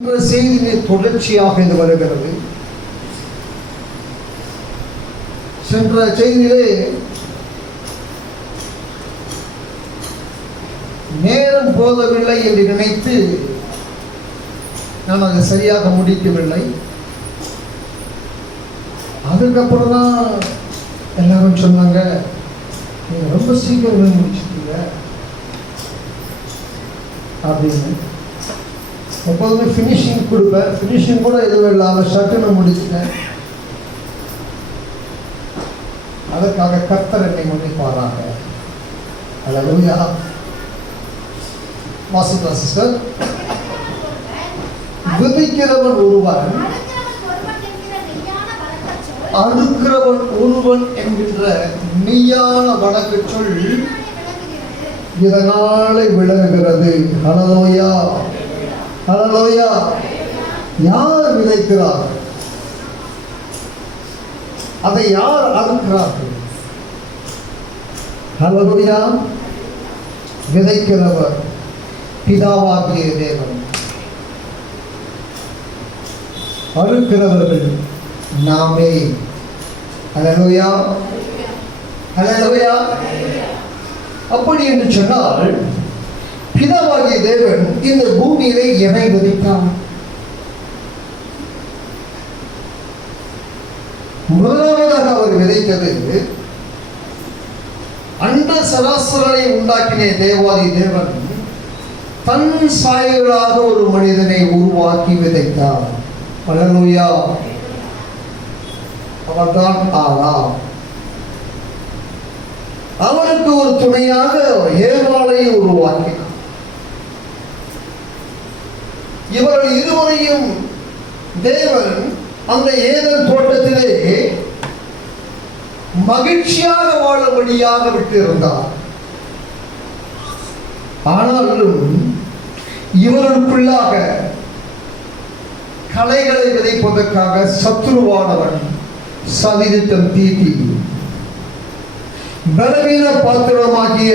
செய்தியை தொடர்ச்சியாக இது வருகிறது. சென்ற செய்தியிலே நேரம் போதவில்லை என்று நினைத்து நான் அதை சரியாக முடிக்கவில்லை. அதுக்கப்புறம் தான் எல்லாரும் சொன்னாங்க, நீங்க ரொம்ப சீக்கிரமே முடிச்சிட்டீங்க அப்படின்னு. எப்போதுமே ஃபினிஷிங் கொடுப்பேன், ஃபினிஷிங் கூட எதுவும் இல்லாமல் சட்டுன்னு முடிச்சுட்டேன். அதற்காக கர்த்தர் என்னை மன்னிப்பாராக. அல்லேலூயா. வாசிக்கலாம் சிஸ்டர். விதைக்கிறவன் ஒருவன், அறுக்கிறவன் ஒருவன் என்கின்ற மெய்யான வழக்கு சொல் இதனாலே விளங்குகிறது. ஹல்லேலூயா, ஹல்லேலூயா. யார் விதைக்கிறார்? அதை யார் அறுக்கிறார்கள்? ஹல்லேலூயா. விதைக்கிறவர் பிதாவாகிய தேவன், அறுக்கிறவர்கள் நாமே. ஹல்லேலூயா, ஹல்லேலூயா. அப்படி என்று சொன்னால் பிதாவாகிய தேவன் இந்த பூமியிலே எதை விதைத்தார்? முதலாவதாக அவர் விதைத்தது அண்ட சராசரனை உண்டாக்கின தேவாதி தேவன் தன் சாயலாக ஒரு மனிதனை உருவாக்கி விதைத்தார். ஹல்லேலூயா. அவர்தான் ஆதாம். அவருக்கு ஒரு துணையாக ஏவாளை உருவாக்கினார். இவர்கள் இருவரையும் தேவன் அந்த ஏதேன் தோட்டத்திலே மகிழ்ச்சியாக வாழும்படியாக விட்டிருந்தார். ஆனாலும் இவர்களுக்குள்ளாக களைகளை விதைப்பதற்காக சத்துருவானவன் சதித்திட்டம் தீட்டி பலவீன பாத்திரமாகிய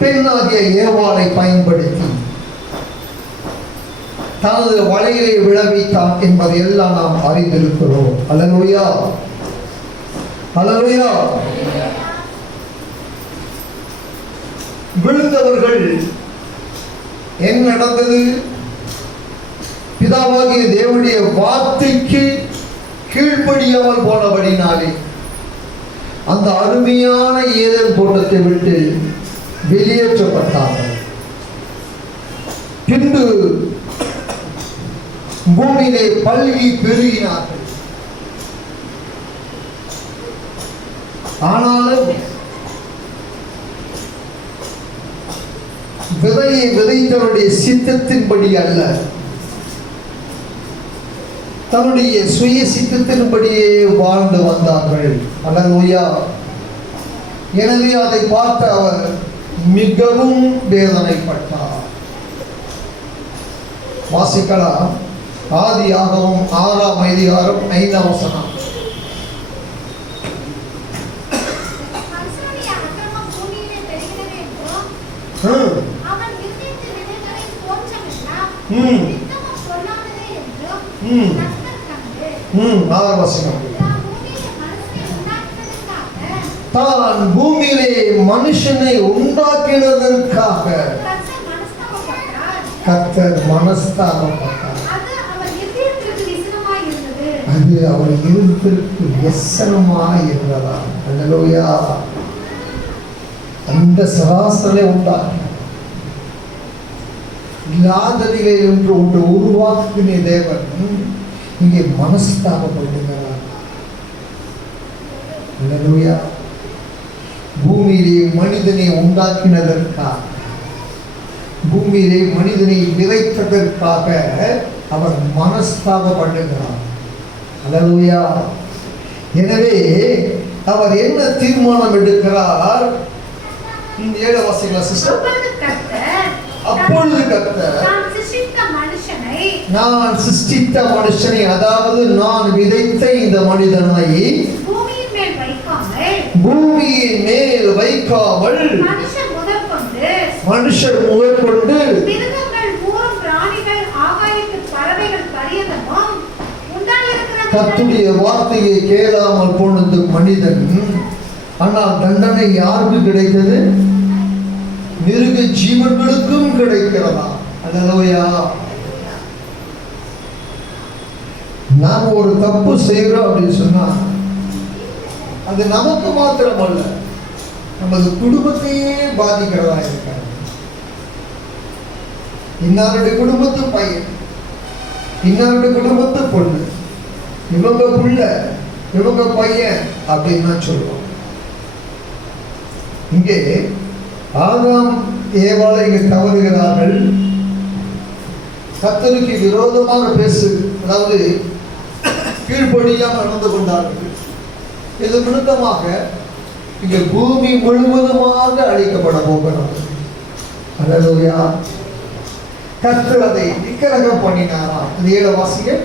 பெண்ணாகிய ஏவாளை பயன்படுத்தி தனது வலையிலே விளைவித்தான் என்பதை எல்லாம் நாம் அறிந்திருக்கிறோம். ஹல்லேலூயா, ஹல்லேலூயா. விழுந்தவர்கள் என்ன நடந்தது? பிதாவாகிய தேவனுடைய வார்த்தைக்கு கீழ்ப்படியாமல் போனபடினாலே அந்த அருமையான ஏதேன் தோட்டத்தை விட்டு வெளியேற்றப்பட்டார்கள். பின்பு பூமியிலே பல்கி பெருகினார்கள். ஆனாலும் விதையை விதைத்தவருடைய சித்தத்தின்படி அல்ல, தன்னுடைய சுய சித்தத்தின்படியே வாழ்ந்து வந்தார்கள். ஹல்லேலூயா. எனவே அதை பார்த்து அவர் மிகவும் வேதனைப்பட்டார். வாசிக்கலாம். ஆதியாகமம் 6ஆம் அதிகாரம் 5ஆம் வசனம். தான் பூமியிலே மனுஷனை உண்டாக்கினதற்காக கர்த்தர் மனஸ்தாபப்பட்டார். அது அவர் இருதயத்திற்கு விசனமாய் இருந்ததா. ஹல்லேலூயா. அந்த சராசரனை உண்டாக்கினார். இல்லாததிலே என்று ஒன்று உருவாக்கின தேவன் இங்கே மனஸ்தாபப்படுகிறார். ஹல்லேலூயா. பூமியிலே மனிதனை உண்டாக்கினதற்காக, பூமியிலே மனிதனை விதைப்பதற்காக அவர் மனஸ்தாபப்படுகிறார். ஹல்லேலூயா. எனவே அவர் என்ன தீர்மானம் எடுக்கிறார்? 7 வாசிக்கலாம் சிஸ்டர். அப்பொழுது கர்த்தர் நான் சிருஷ்டித்த மனுஷனை, அதாவது நான் விதைத்த இந்த மனிதனை பூமியின் மேல் வைக்காமல் மனுஷர் முதற்கொண்டு மிருகங்கள், ஊரும், பிராணிகள், ஆகாய கர்த்தருடைய வார்த்தையை கேளாமல் போனது மனிதன். ஆனால் தண்டனை யாருக்கு கிடைத்தது? மிருக ஜீவன்களுக்கும் கிடைக்கிறதா? அல்லேலூயா. நாம ஒரு தப்பு செய்கிறோம் அப்படின்னு சொன்னா அது நமக்கு மாத்திரமல்ல, நமது குடும்பத்தையே பாதிக்கிறதா இருக்காது. இன்னாருடைய குடும்பத்து பையன், இன்னாருடைய குடும்பத்து பொண்ணு, இவங்க புள்ள, இவங்க பையன் அப்படின்னு சொல்லுவோம். இங்கே ஆதாம் ஏவாளை இங்கே தவறுகிறார்கள். கர்த்தருக்கு விரோதமாக அதாவது கீழ்ப்படியாமல் நடந்து கொண்டார்கள். இது நிமித்தமாக இங்க பூமி முழுவதுமாக அழிக்கப்பட போகிறது. அல்லேலூயா. கர்த்தர் அதை நிக்கிரகம் பண்ணினாரா? அது 7 வாசிகள்.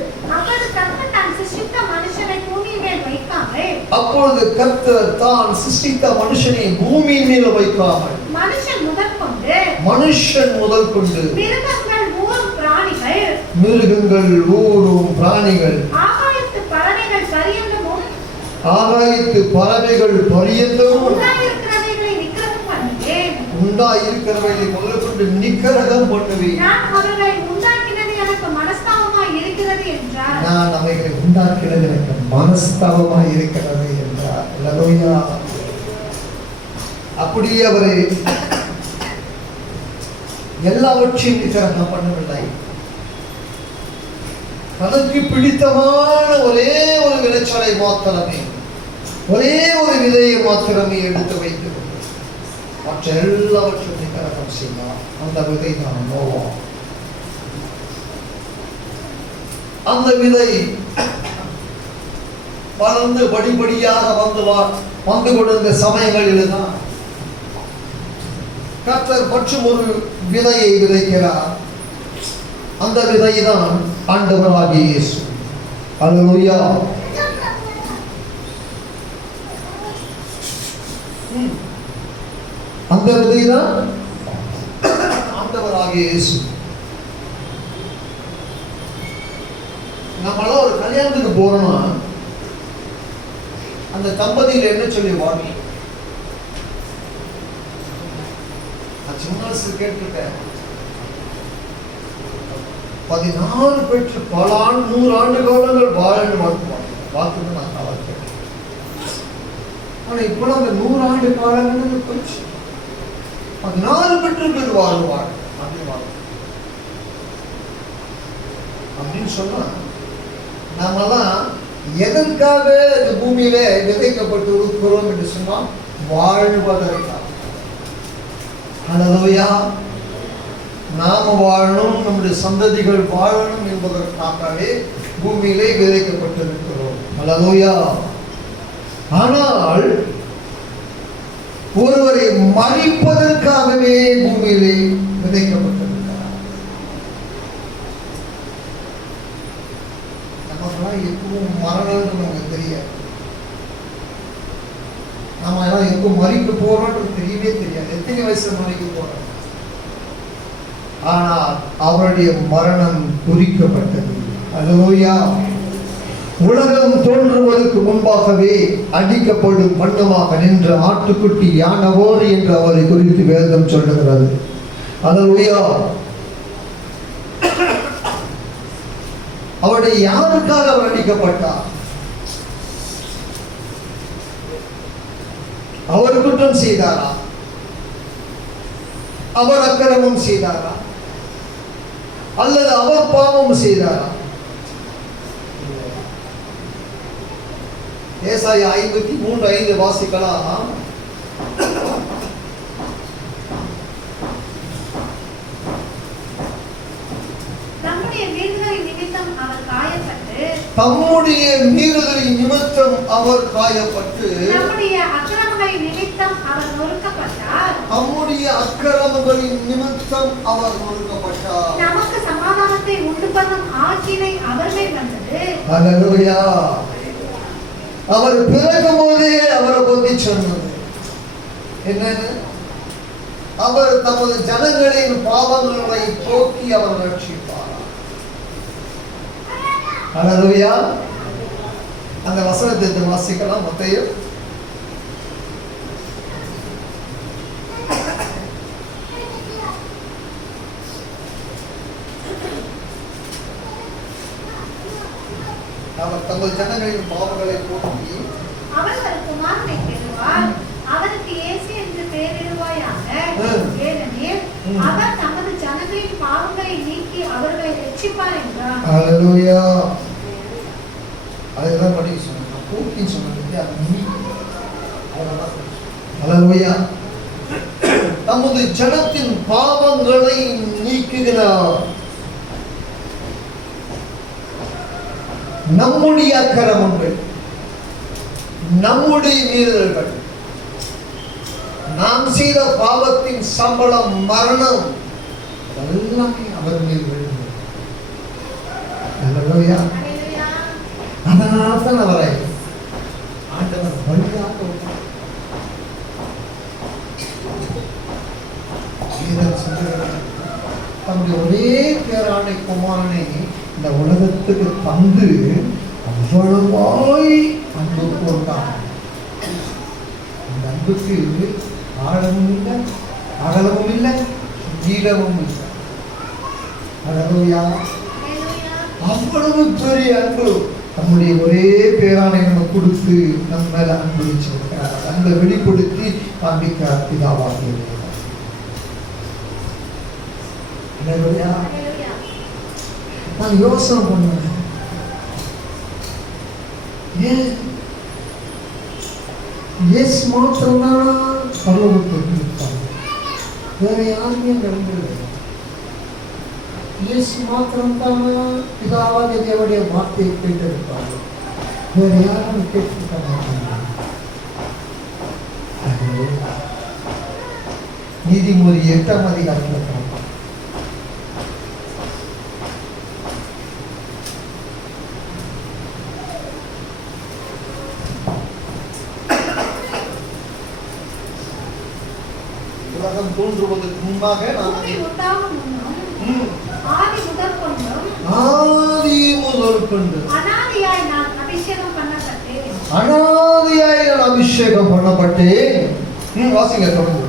அப்பொழுது கர்த்தர் தான் சிருஷ்டித்த மனுஷனை பூமியின் மேல் வைக்காமல் மனுஷன் முதல் கொண்டு மிருகங்கள் ஊரும் பிராணிகள் ஆகாயத்து பறவைகள் பரியந்தமும் உண்டாயிருக்கிறவைகளை முதல் கொண்டு நிக்கிரகம் பண்ணுவேன். நான் அவைகளை உண்டாக்கினது எனக்கு மனஸ்தாபமாய் இருக்கிறது என்றார். அல்லேலூயா. அப்படியே அவரை எல்லாவற்றையும் நிக்கிரகம் பண்ணவில்லை. தனக்கு பிடித்தமான ஒரே ஒரு விளைச்சலை மாத்திரமே, ஒரே ஒரு விதையை மாத்திரமே எடுத்து வைத்து மற்ற எல்லாவற்றையும் நிக்கிரகம் செய்தார். அந்த விதை தான் நோவா. அந்த விதை வளர்ந்து படிப்படியாக வந்து கொண்டிருந்த சமயங்களில் தான் கர்த்தர் மற்றும் ஒரு விதையை விதைக்கிறார். அந்த விதை தான் ஆண்டவராகிய இயேசு. அல்லேலூயா. அந்த விதை தான் ஆண்டவராகிய இயேசு. நம்மளாம் ஒரு கல்யாணத்துக்கு போறோம்னா அந்த தம்பதியில் என்ன சொல்லி வாழ்க்கை கேட்டிருக்கேன். 14 பெற்று பல 100 ஆண்டு காலங்கள் வாழன்னு வாழ்த்துன்னு நான் கேட்டேன். ஆனா இப்போ அந்த 100 ஆண்டு காலங்கள் போச்சு. 14 பெற்று பேர் வாழ்வாள் அப்படின்னு சொன்னா நாமெல்லாம் எதற்காக இந்த பூமியில விதைக்கப்பட்டு இருக்கிறோம் என்று சொன்னால் வாழ்வதற்காக. அல்லேலூயா. நாம வாழணும், நம்முடைய சந்ததிகள் வாழணும் என்பதற்காகவே பூமியிலே விதைக்கப்பட்டிருக்கிறோம். அல்லேலூயா. ஆனால் ஒருவரை மரிப்பதற்காகவே பூமியிலே விதைக்கப்பட்டிருக்கிறார். நமக்கெல்லாம் எப்பவும் மரணம் நமக்கு தெரியாது. நாம எல்லாம் எப்போ மறிக்க போறோம்னு தெரியவே தெரியாது. எத்தனை வயசுல மறிக்க போறோம். ஆனால் அவருடைய மரணம் குறிக்கப்பட்டது. அல்லேலூயா. உலகம் தோன்றுவதற்கு முன்பாகவே அடிக்கப்படும் மண்ணமாக நின்ற ஆட்டுக்குட்டி யானவோர் என்று அவரை குறித்து வேதம் சொல்லுகிறது. அல்லேலூயா. அவருடைய யாருக்காக அவர் அடிக்கப்பட்டார்? அவர் குற்றம் செய்தாரா? அவர் அக்கிரமம் செய்தாரா? அல்லது அவர் பாவம் செய்தாரா? ஏசாயா 53:5 வாசிக்கலாம். தம்முடைய மீறுதலின் நிமித்தம் அவர் காயப்பட்டு நம்முடைய அக்கிரமங்களின் நிமித்தம் அவர் நொறுக்கப்பட்டார். நமக்கு சமாதானத்தை உண்டு பண்ணும் ஆக்கினை அவர் மேல் வந்தது. அல்லேலூயா. அவர் பிறக்கும் போதே அவரை பற்றி சொன்னது என்னன்னு? அவர் தமது ஜனங்களின் பாவங்களை போக்கி அவர் ரட்சிப்பார். அல்லேலூயா. அந்த வசனத்தை வாசிக்கலாம். மத்தேயு அவர் தங்கள் ஜனங்களின் பாவங்களை போக்கி அவர்களுக்கு குமாரனை பெறுவார். அவருக்கு இயேசு என்று பெயரிடுவாயாக. ஏனெனில் அவர் தமது ஜனங்களின் பாவங்களை நீக்கி அவர்களை ரட்சிப்பார் என்றார். ஹல்லேலூயா. அதெல்லாம் படி சொன்னாங்க. போக்கின்னு சொன்னாங்க. ஹல்லேலூயா. தமது ஜனத்தின் பாவங்களை நீக்குகிறார். நம்முடைய அக்கிரமங்கள், நம்முடைய மீறுதல்கள், நாம் செய்த பாவத்தின் சம்பளம் மரணம், எல்லாமே அவர் மீது விழுந்தது. ஹல்லேலூயா. அதனால்தான் அவரை ஆண்டவர் வழியாக தம்முடைய ஒரே பேரான குமாரனை இந்த உலகத்துக்கு தந்து அவ்வளவாய் அன்பு கூர்ந்தார். அந்த அன்புக்கு ஆழமும் இல்லை, அகலமும் இல்லை, நீளமும் இல்லை. ஹல்லேலூயா. அவ்வளவு பெரிய அன்பு நம்முடைய ஒரே பேரானை நம்ம கொடுத்து நம்ம மேல அன்பு வச்சிருக்கிறார். அன்பை வெளிப்படுத்தி காண்பிக்கிறார் பிதாவாகிய தேவன். ஹல்லேலூயா. நான் யோசனை பண்ணேன், ஏன் இயேசு மாத்திரம்தான் பரலோகத்துக்கு இருப்பாங்க, வேற யாருமே நடந்தது. இயேசு மாத்திரம்தான் பிதாவாகிய தேவனுடைய வார்த்தையை கேட்டிருப்பாங்க, வேற யாரும் கேட்டிருக்க மாட்டாங்க. நீதிமொழி 8ஆம் அதிகாரத்தில் தோன்றுவதற்கு முன்பாக ஆதி முதல் கொண்டு அனாதியாய் நான் அபிஷேகம் பண்ணப்பட்டேன். வாசிங்க தொடர்ந்து.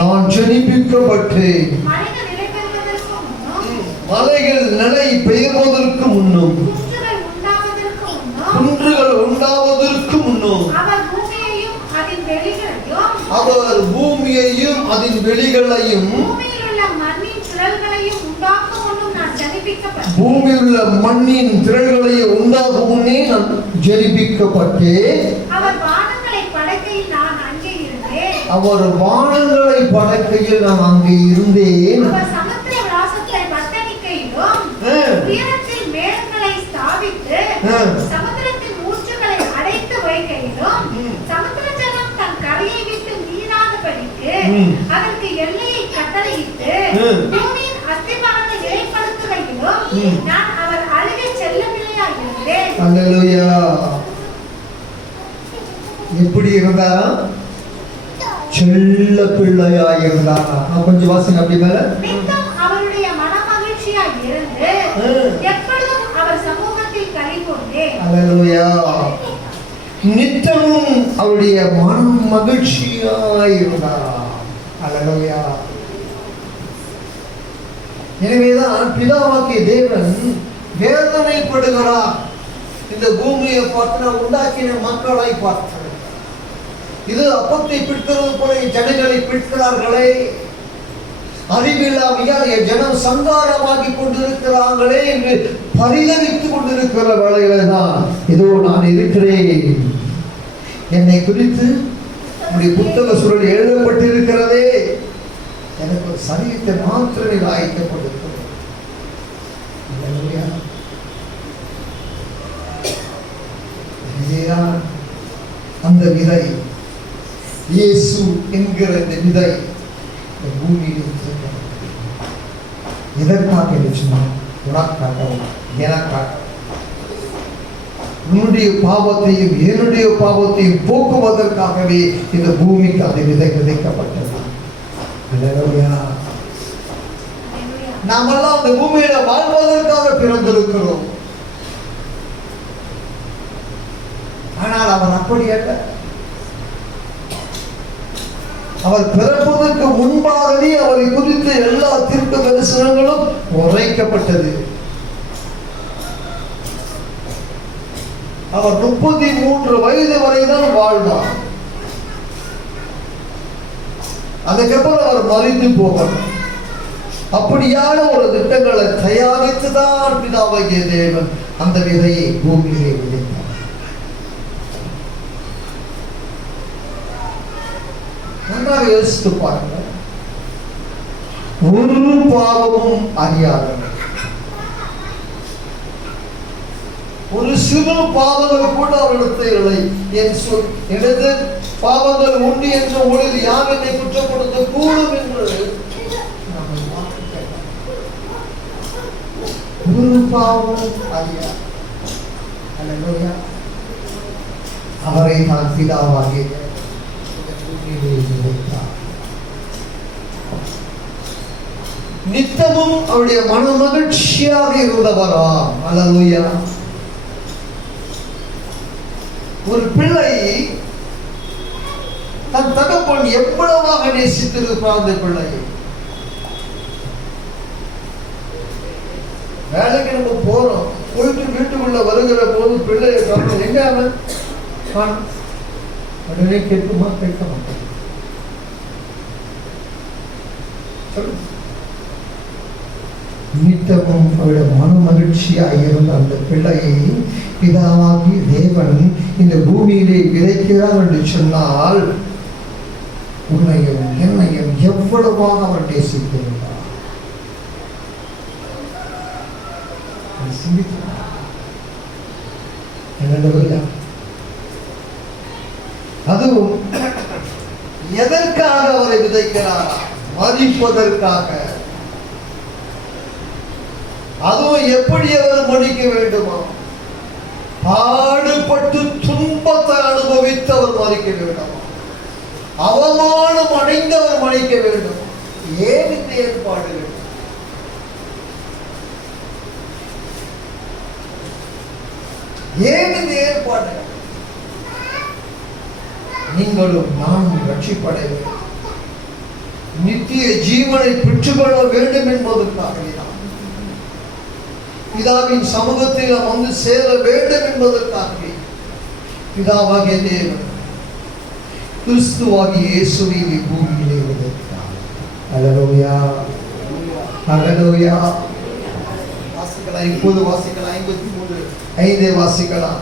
நான் ஜெனிப்பிக்கப்பட்டேன். மலைகள் நிலை பெயர்வதற்கு முன்னும், குன்றுகள் உண்டாவதற்கு முன்னும், அவர் பூமியையும் அதன் வெளிகளையும் பூமியில் உள்ள மண்ணின் திரள்களையும் உண்டாகும் முன்னே நான் ஜெனிப்பிக்கப்பட்டேன். அவர் வானங்களை படைக்கையில் நான் அங்கே இருந்தேன். அவர் சமுத்திர விலாசத்தை வர்த்தனிக்கையிலும் உயரத்தில் மேகங்களை ஸ்தாபித்து சமுத்திரத்தின் ஊற்றுகளை அடைத்து வைக்கையிலும் சமுத்திர ஜலம் தன் கரையை விட்டு மீறாதபடிக்கு அதற்கு எல்லையை கட்டளையிட்டு பூமியின் அஸ்திபாரத்தை நிலைப்படுத்துகையிலும் நான் அவர் அருகே செல்லவில்லையாக இருந்தேன். அல்லேலூயா. எப்படி இருந்தாரா? செல்ல பிள்ளையாய் இருந்தாரா? கொஞ்சம் வாசிங்க அப்படி மேல. நித்தம் அவருடைய மனமகிழ்ச்சியாய் இருந்து எப்பொழுதும் அவர் சமூகத்தில் களிகூர்ந்தேன். அல்லேலூயா. நித்தமும் அவருடைய மனம் மகிழ்ச்சியாய் இருந்தாரா? அல்லேலூயா. எனவேதான் பிதாவாகிய தேவன் வேதனைப்படுகிறார். இந்த பூமியை பார்த்து உண்டாக்கின மக்களை பார்த்து, இது அப்பத்தை பிடிக்கிறது போல ஜனங்களை பிடிக்கிறார்களே, அறிவில்லாமையால் என் ஜனம் சங்காரமாகி கொண்டிருக்கிறார்களே என்று பரிதவித்துக் கொண்டிருக்கிற வேளையில தான் இதோ நான் இருக்கிறேன், என்னை குறித்து உடைய புத்தக சுருள் எழுதப்பட்டிருக்கிறதே, எனக்கு ஒரு சரீரத்தை மாத்திரமே ஆயத்தப்பட்டிருக்கிறது. அந்த விதை இயேசு என்கிற இந்த விதை இந்த பூமியில் எதற்காக இருந்துச்சுன்னா உனக்காகவும் எனக்காக, உன்னுடைய பாவத்தையும் என்னுடைய பாவத்தையும் போக்குவதற்காகவே இந்த பூமிக்கு அந்த விதை விதைக்கப்பட்டது. நாமெல்லாம் அந்த பூமியில வாழ்வதற்காக பிறந்திருக்கிறோம். ஆனால் அவர் அப்படி அல்ல. அவர் பிறப்பதற்கு முன்பாகவே அவரை குறித்த எல்லா தீர்க்க தரிசனங்களும் உரைக்கப்பட்டது. அவர் 33 வயது வரைதான் வாழ்ந்தார். அதுக்கப்புறம் அவர் மறித்து போவார். அப்படியான ஒரு திட்டங்களை தயாரித்துதான் பிதாவாகிய தேவன் அந்த விதையை பூமியிலே விதைத்தார். நன்றாக யோசித்து பாருங்க. ஒரு பாவமும் அறியாதவர், ஒரு சிறு பாவங்கள் கூட அவரிடத்தில் இல்லை. என் சொல் எனது பாவங்கள் உண்டு என்ற ஒளியில் யார் என்னை குற்றப்படுத்த கூடும் என்று ஒரு பாவமும் அறியார். அல்லேலூயா. அவரை தான் பிதாவாகிய நித்தமும் அவருடைய மன மகிழ்ச்சியாக இருந்தவராம். அல்லேலூயா. ஒரு பிள்ளை தன் தகப்பன் எவ்வளவாக நேசித்திருப்பார். அந்த பிள்ளை வேலைக்கு நம்ம போறோம், போயிட்டு வீட்டுக்குள்ள வருகிற போது பிள்ளை எங்க அவன் உடனே கேட்குமா? கேட்க மாட்டேன். நித்தமும் அவருடைய மன மகிழ்ச்சியாக இருந்த அந்த பிள்ளையை பிதாவாகி தேவன் இந்த பூமியிலே விதைக்கிறார் என்று சொன்னால் உன்னையும் என்னையும் எவ்வளவாக அவர் நேசித்திருந்தார். அதுவும் எதற்காக அவரை விதைக்கிறார்? மதிப்பதற்காக. அதுவும் எப்படி அவர் மடிக்க வேண்டுமா? பாடுபட்டு துன்பத்தை அனுபவித்து அவர் மறிக்க வேண்டுமா? அவமானம் அடைந்தவர் மறிக்க வேண்டும். ஏன் இந்த ஏற்பாடுகள்? ஏன் இந்த ஏற்பாடுகள்? நீங்களும் நானும் ரட்சிப்பட வேண்டும், நித்திய ஜீவனை பெற்றுக்கொள்ள வேண்டும் என்பதற்காகவே பிதாவின் சமூகத்தில் நாம் வந்து சேர வேண்டும் என்பதற்காகவே பிதாவாகிய தேவன் கிறிஸ்துவாகிய இயேசுவை பூமியிலே விதைத்தார். அல்லேலூயா. அல்லேலூயா. வாசிக்கலாம், இப்போது வாசிக்கலாம். 53:5 வாசிக்கலாம்.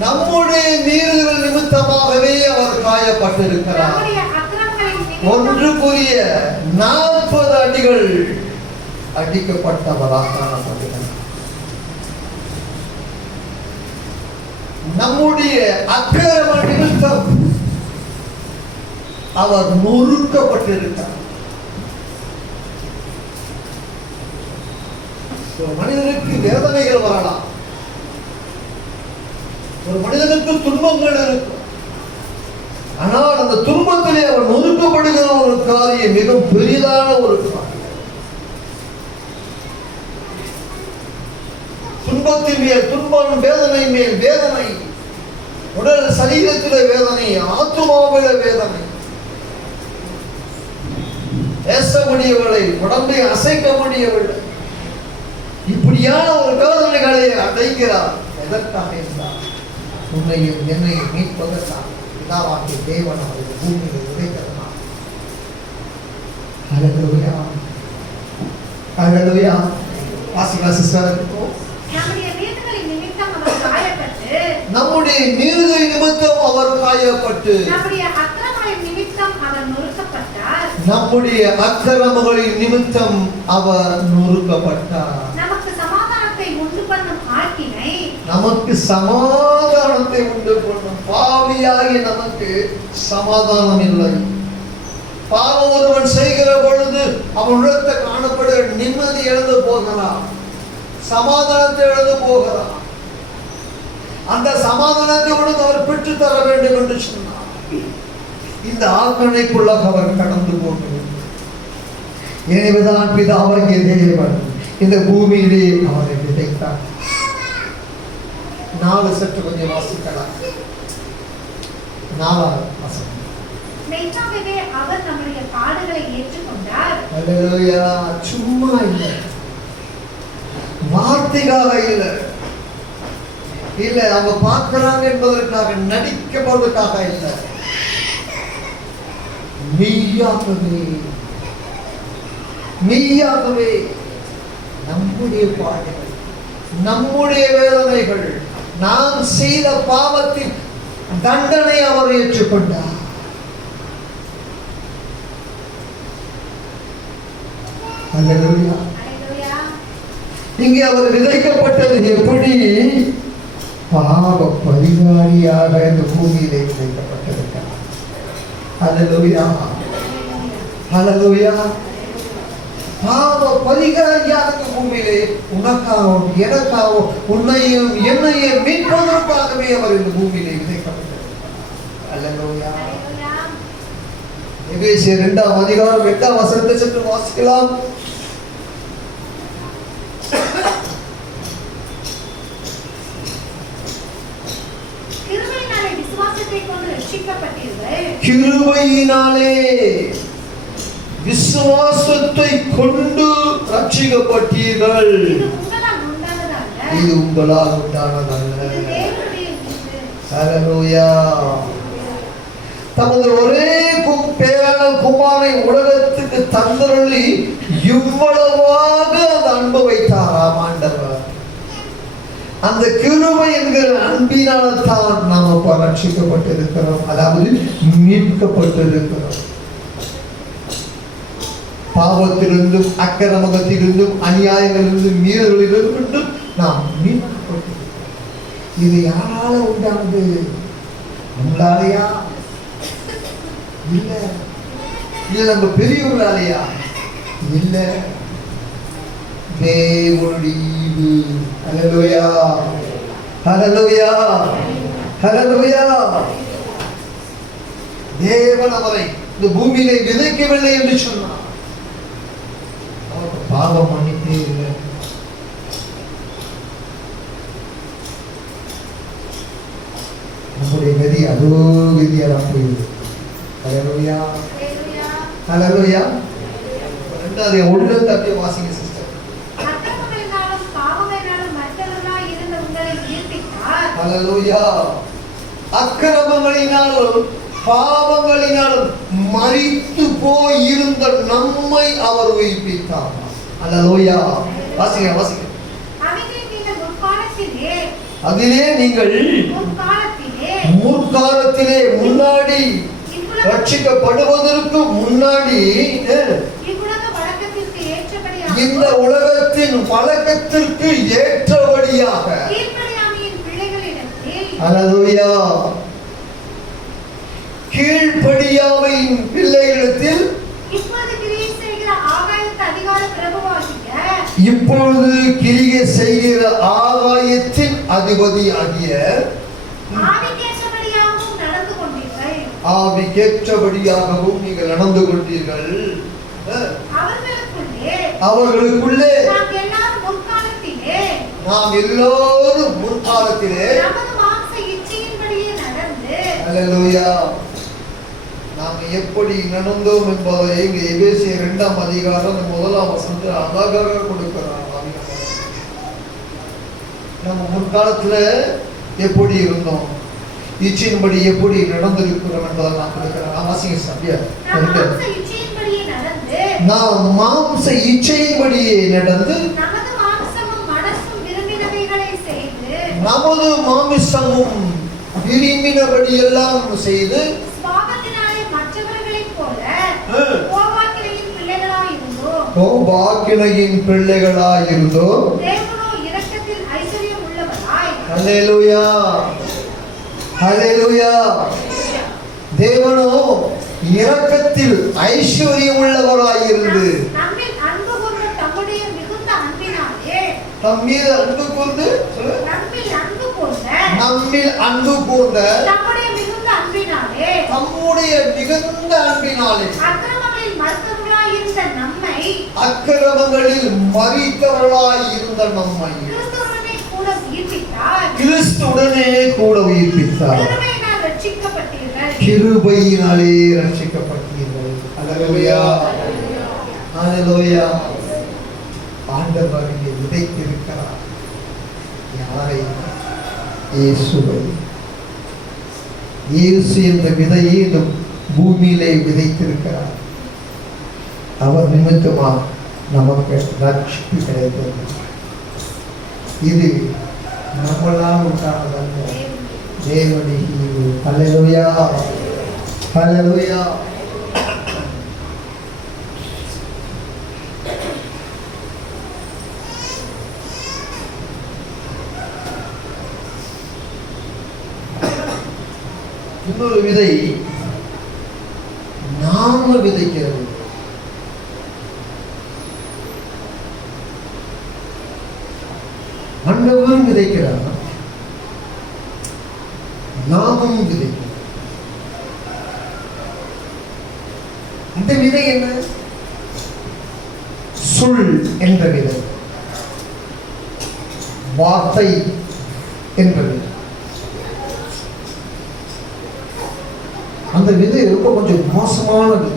நம்முடைய மீறுதல் நிமித்தமாகவே அவர் காயப்பட்டிருக்கிறார். 1 அடிகள் அடிக்கப்பட்டவராக காணப்படுகிறார். நம்முடைய அக்கிரம நிமித்தம் அவர் நொறுக்கப்பட்டிருக்கிறார். ஒரு மனிதனுக்கு வேதனைகள் வரலாம், ஒரு மனிதனுக்கு துன்பங்கள் இருக்கும். ஆனால் அந்த துன்பத்திலே அவர் நொறுக்கப்படுகிற ஒரு காரியம் மிக பெரிதான ஒரு காரியம். துன்பத்தின் மேல் துன்பம், வேதனை மேல் வேதனை, உடல் சரீரத்திலே வேதனை, ஆத்துமாவிலே வேதனை, பேச முடியவில்லை, உடம்பை அசைக்க முடியவில்லை. இப்படியான ஒரு வேதனைகளை அடைக்கிறார். எதற்காக என்றால் உன்னையும் என்னையும் மீட்பதற்காக பிதாவாகிய தேவன் அவர்கள் பூமியை விதைக்கிறதுனால. அல்லேலூயா. அல்லேலூயா. வாசிக்கா சிஸ்டர். நம்முடைய மீறுதல் நிமித்தம் அவர் காயப்பட்டு, நம்முடைய அக்கிரமங்களின் நிமித்தம் அவர் நொறுக்கப்பட்டார். நமக்கு சமாதானத்தை உண்டு பண்ணும் பாவியாகி நமக்கு சமாதானம் இல்லை. பாவம் ஒருவன் செய்கிற பொழுது அவன் உள்ளத்தை காணப்படுகிற நிம்மதி இழந்து போகிறான், சமாதானத்தை இழந்து போகிறான். அந்த சமாதானத்தை அவர் பெற்று தர வேண்டும் என்று சொன்னார். இந்த ஆக்கணைக்குள்ளாக அவர் கடந்து போகிறார். எனவேதான் பிதாவாகிய தேவன் இந்த பூமியிலே அவரை விதைத்தார். 4 சற்று கொஞ்சம் வாசிக்கலாம். 4ஆவது வசனம். மெய்யாகவே அவர் நம்முடைய பாடுகளை ஏற்றுக்கொண்டார். அல்லேலூயா. சும்மா இல்லை, வார்த்தைக்காக இல்லை, இல்ல அவங்க பார்க்கிறாங்க என்பதற்காக, நடிக்கப்படுவதற்காக இல்லை, மெய்யாகவே மெய்யாகவே நம்முடைய பாடுகள், நம்முடைய வேதனைகள், நாம் செய்த பாவத்தின் தண்டனை அவர் ஏற்றுக்கொண்டார். அல்லேலூயா. இங்கே அவர் விதைக்கப்பட்டது எப்படி? பாவ பரிகாரியாக இந்த பூமியிலே விதைக்கப்பட்டிருக்கிறார். அல்லேலூயா, அல்லேலூயா. பாவ பரிகாரியாக இந்த பூமியிலே உனக்காகவும் எனக்காகவும் உன்னையும் என்னையும் மீட்பதற்காகவே அவர் இந்த பூமியிலே விதைக்கப்பட்டிருக்கிறார். அல்லேலூயா. எபேசியர் 2ஆம் அதிகாரம் 8ஆம் வசனத்தை சற்று வாசிக்கலாம். கிருபையினாலே விசுவாசத்தை கொண்டு ரட்சிக்கப்பட்டீர்கள். இது உங்களால் உண்டானதல்ல. ஹல்லேலூயா. தமது ஒரே பேரான குமாரனை உலகத்துக்கு தந்தருளி இவ்வளவாக அந்த அன்பு வைத்தாராம் ஆண்டவர். அந்த கிருபை என்கிற அன்பினால் தான் நாம் ரட்சிக்கப்பட்டிருக்கிறோம், அதாவது மீட்கப்பட்டிருக்கிறோம். பாவத்திலிருந்தும் அக்கிரமத்திலிருந்தும் அநியாயங்களிலிருந்தும் மீறல்களிலிருந்தும் நாம் மீட்கப்பட்டிருக்கிறோம். இது யாரால உண்டானது? நம்மளாலையா? இல்ல. இல்ல நம்ம பெரியவங்களாலையா? இல்ல, தேவனுடைய ஈவு. ஹல்லேலூயா, ஹல்லேலூயா, ஹல்லேலூயா. தேவன் அவரை இந்த பூமியிலே விதைக்கவில்லை என்று சொன்னார். அவருக்கு பாவம் மன்னிப்பே இல்லை. நம்முடைய கதி அதோ விதியெல்லாம் போயிடுது. ஹல்லேலூயா, ஹல்லேலூயா. 2ஆவது உள்ளத்தை அப்படியே வாசிங்க சிஸ்டர். ஹல்லேலூயா. அக்கிரமங்களினாலும் பாவங்களினாலும் மரித்து போயிருந்த நம்மை அவர் உயிர்ப்பித்தார். ஹல்லேலூயா. வாசிங்க, வாசிங்க. அதிலே நீங்கள் முற்காலத்திலே முன்னாடி ரட்சிக்கப்படுவதற்கு முன்னாடி இந்த உலகத்தின் வழக்கத்திற்கு ஏற்றபடியாக, அல்லேலூயா, கீழ்ப்படியாமையின் பிள்ளைகளிடத்தில் இப்பொழுது கிரியை செய்கிற ஆகாயத்தின் அதிபதி ஆகிய ஆவிக்கேற்றபடியாகவும் நீங்கள் நடந்து கொண்டீர்கள். அவர்களுக்குள்ளே நாம் எல்லோரும் முற்காலத்திலே, அல்லேலூயா, நாம் எப்படி நடந்தோம் என்பதை இங்கே எபேசியர் 2ஆம் அதிகாரம் 1ஆம் வசனத்தில் அழகாக கொடுக்கிறார். நம்ம முற்காலத்துல எப்படி இருந்தோம், இச்சையின்படி எப்படி நடந்திருக்கிறோம் என்பதை நான் கொடுக்கிறேன். வாசிங்க சபியா. நாம் மாம்ச இச்சையின்படியே நடந்து நமது மாமிசமும் விரும்பினபடி எல்லாம் செய்து கோபாக்கினையின் பிள்ளைகளாய் இருந்தோம். ஹல்லேலூயா, ஹல்லேலூயா. தேவனோ இரக்கத்தில் ஐஸ்வர்யம் உள்ளவராய் இருந்து நம்மில் அன்பு கூர்ந்து நம்மில் அன்பு கூர்ந்த நம்முடைய மிகுந்த அன்பினாலே மரித்தவர்களாயிருந்த நம்மை அக்கிரமங்களில் மரித்தவர்களாயிருந்த நம்மை கிறிஸ்துவுடனே கூட உயிர்ப்பித்தார். கிறிஸ்துவுடனே கூட உயிர்ப்பித்தார். கிருபையினால் ரட்சிக்கப்பட்டீர்கள். கிருபையினாலே ரட்சிக்கப்பட்டீர்கள். அல்லேலூயா, அல்லேலூயா. ஆண்டவர் இங்கே விதைத்திருக்கிறார். யாரை? இயேசுவை. இயேசு என்ற விதையை இந்த பூமியிலே விதைத்திருக்கிறார். அவர் நிமித்தமாக நமக்கு ரட்சிப்பு கிடைத்தது. இது நம்மளால் உண்டானதல்ல, தேவனுடைய ஈவு. அல்லேலூயா, அல்லேலூயா. இன்னொரு விதை நாம விதைக்கிறது. ஆண்டவரும் விதைக்கிறார், நாமும் விதைக்கிறோம். இந்த விதை என்ன? சொல் என்ற விதை, வார்த்தை என்ற விதை. அந்த விதை ரொம்ப கொஞ்சம் மோசமானது.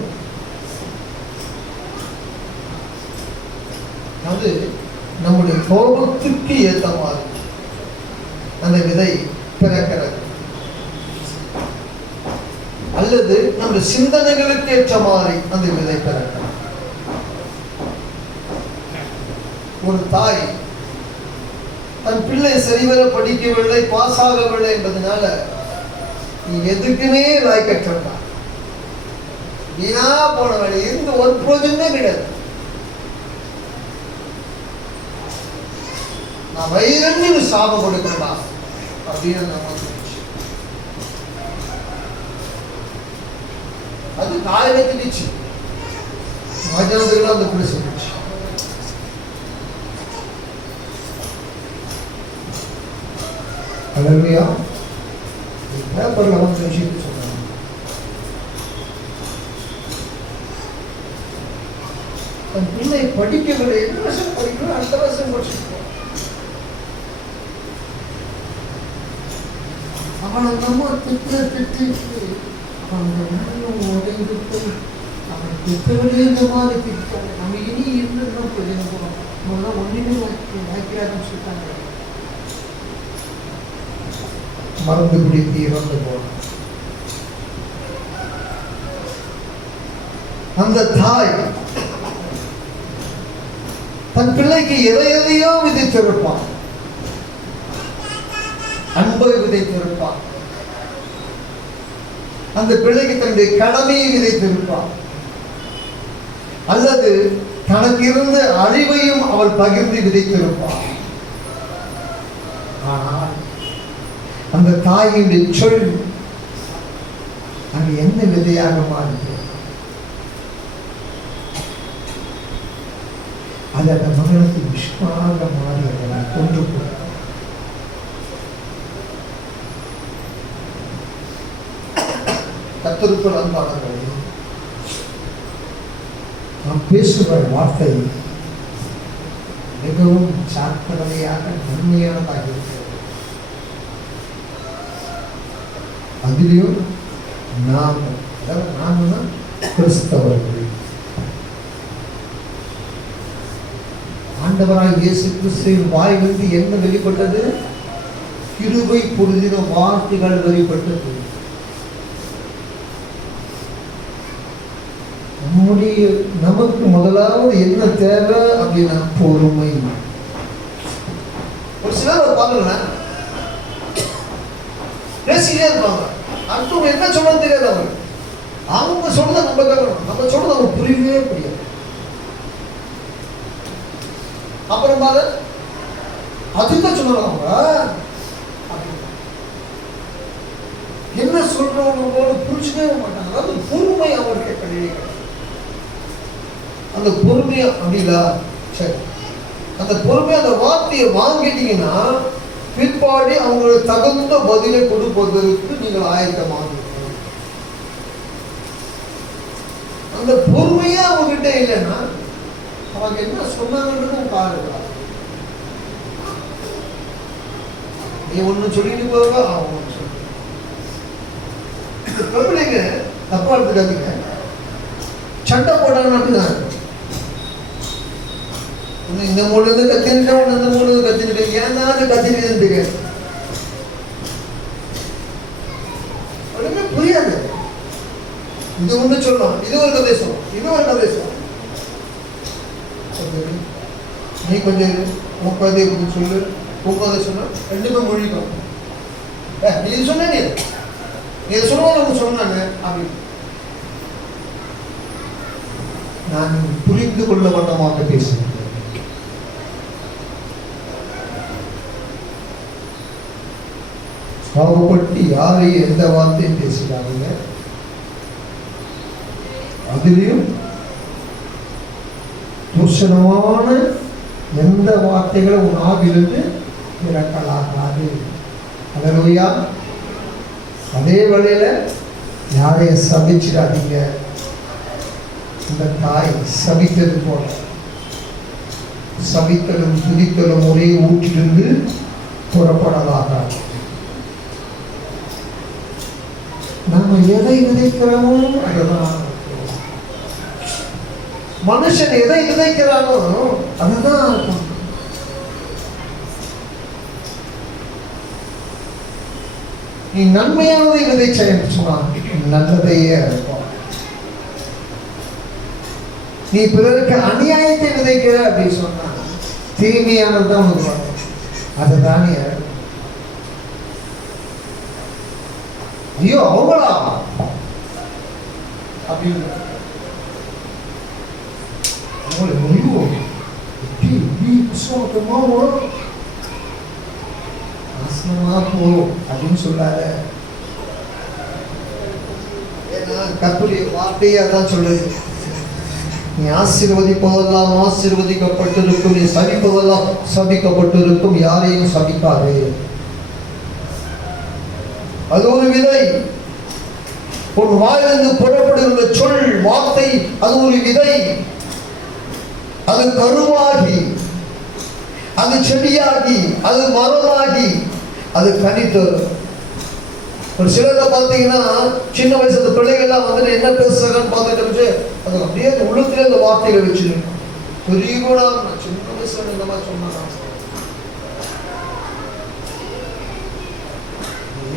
அது நம்முடைய கோபத்திற்கு ஏற்ற மாதிரி அந்த விதை பிறக்கிறது, அல்லது நம்முடைய சிந்தனைகளுக்கு ஏற்ற மாதிரி அந்த விதை பிறக்கிறது. ஒரு தாய் தன் பிள்ளை சரிவர படிக்கவில்லை, பாஸ் ஆகவில்லை என்பதனால நீ எதுக்குமே லாய்க்கற்றா, வீணா போன வேலை இருந்து ஒரு பிரோஜனமே கிடையாது. நான் வயிறன்னு சாபம் கொடுக்கிறா அப்படின்னு நம்ம அது காலையில திணிச்சு மத்தியானத்துக்குள்ள அந்த பிள்ளை சொல்லிச்சு. அல்லேலூயா. பேப்பர்ல வந்து விஷயத்தை சொன்னாங்க. தன் பிள்ளை படிக்கவில்லை, எந்த வருஷம் படிக்கணும், அடுத்த வருஷம் படிச்சுட்டு அவனை நம்ம திட்டு அவன் உடைந்து அவன் திட்டவிலே இந்த மாதிரி திட்டாங்க. நம்ம இனி இருந்துதான் போயிடும், நம்ம ஒன்றுமே வாய்க்கிறாருன்னு சொல்லிட்டாங்க. மருந்து குடித்து இறந்து போனான். அந்த தாய் தன் பிள்ளைக்கு எதையோ விதைத்திருப்பான், அன்பை விதைத்திருப்பான். அந்த பிள்ளைக்கு தன்னுடைய கடமையை விதைத்திருப்பான், அல்லது தனக்கு இருந்த அறிவையும் அவள் பகிர்ந்து விதைத்திருப்பான். ஆனால் அந்த தாயினுடைய சொல் அங்கு என்ன விதையாக மாறியது? அது அந்த மகனுக்கு விஷமாக மாறி அவனை கொன்று போனார். கர்த்தருக்குள் அன்பானவர்களே, நாம் பேசுகிற வார்த்தை மிகவும் சாக்கிரதையாக நன்மையானதாக இருக்கிறது. அதிலும் நாம கிறிஸ்தவர்கள் ஆண்டவராய் இயேசு கிறிஸ்துவின் வாயிலிருந்து என்ன வெளிப்பட்டது? கிருபை பொருந்தின வார்த்தைகள் வெளிப்பட்டது. நமக்கு முதலாவது என்ன தேவை அப்படின்னா பொறுமை. ஒரு சிலர் பாருங்களேன், பேசிக்கிட்டே இருப்பாங்க, அடுத்தவங்க என்ன சொல்ல தெரியாது. அவங்க சொல்றதை நம்ம கேட்கணும், நம்ம சொல்றது அவங்க புரியவே புரியாது. அப்புறம் பாரு, அதுதான் சொல்லுவாங்க, என்ன சொல்றவங்களோட புரிச்சுக்கவே மாட்டாங்க. அதாவது பொறுமை அவருக்கு கிடையாது. அந்த பொறுமையை அப்படிங்களா, சரி, அந்த பொறுமையை அந்த வார்த்தையை வாங்கிட்டீங்கன்னா பிற்பாடு அவங்களுக்கு தகுந்த பதிலை கொடுப்பதற்கு நீங்கள் ஆயத்தமாக. அந்த பொறுமையா அவங்ககிட்ட இல்லைன்னா அவங்க என்ன சொன்னாங்கன்னு பாருங்க. நீ ஒண்ணு சொல்லிட்டு போக அவங்க ஒண்ணு சொல்லு. பொம்பளைங்க தப்பா எடுத்துக்காதீங்க. சண்டை போடான்னு அப்படிதான். ஒண்ணு இந்த மூணு இருந்து கத்திருக்க, ஒண்ணு இந்த மூணு கத்திருக்க. ஏன் தான் கத்திருக்க புரியாது. இது ஒண்ணு சொல்லலாம், இது ஒரு கதை சொல்லலாம், இது ஒரு கதை சொல்லலாம். நீ கொஞ்சம் உன் கதையை கொஞ்சம் சொல்லு, உன் கதை சொன்னா ரெண்டுமே மொழிக்கும். நீ இது சொன்ன, நீ சொன்ன சொன்னாங்க அப்படின்னு நான் புரிந்து கொள்ள வண்ணமாக பேசுகிறேன். பாவப்பட்டு யாரையும் எந்த வார்த்தையும் பேசுகிறாங்க. அதிலையும் தூஷணமான எந்த வார்த்தைகளும் உன் ஆவிலிருந்து பிறக்கலாகாது. அல்லேலூயா. அதே வேளையில யாரையும் சபிச்சிடாதீங்க. இந்த தாய் சபித்தது போல சபித்தலும் துதித்தலும் ஒரே ஊற்றிலிருந்து புறப்படலாக. நாம எதை விதைக்கிறோமோ அதுதான். மனுஷன் எதை விதைக்கிறானோ அதுதான். நீ நன்மையானதை விதைச்ச என்று சொன்னால் நல்லதையே இருக்கும். நீ பிறருக்கு அநியாயத்தை விதைக்கிற அப்படின்னு சொன்னா தீமையானதுதான் உனக்கு வரும். அதுதான் ஐயோ அவங்களா அப்படின்னு அவங்களை முடிவோம் போகும் அப்படின்னு சொல்லாத. ஏன்னா கர்த்தருடைய வார்த்தையை அதான் சொல்லுது. நீ ஆசீர்வதிப்பதெல்லாம் ஆசீர்வதிக்கப்பட்டிருக்கும், நீ சபிப்பதெல்லாம் சபிக்கப்பட்டிருக்கும், யாரையும் சபிக்காது. அது ஒரு விதை. உன் வாயிலிருந்து புறப்படுகிற சொல் வார்த்தை அது ஒரு விதை. அது கருவாகி, அது செடியாகி, அது மரமாகி, அது கனி தரும். ஒரு சிலரை பார்த்தீங்கன்னா சின்ன வயசு அந்த பிள்ளைகள்லாம் வந்துட்டு என்ன பேசுறாங்கன்னு பார்த்துட்டு அது அப்படியே உள்ளத்துல அந்த வார்த்தைகளை வச்சிருக்கோம். பெரிய கூட சின்ன வயசுல இந்த மாதிரி சொன்னாங்க.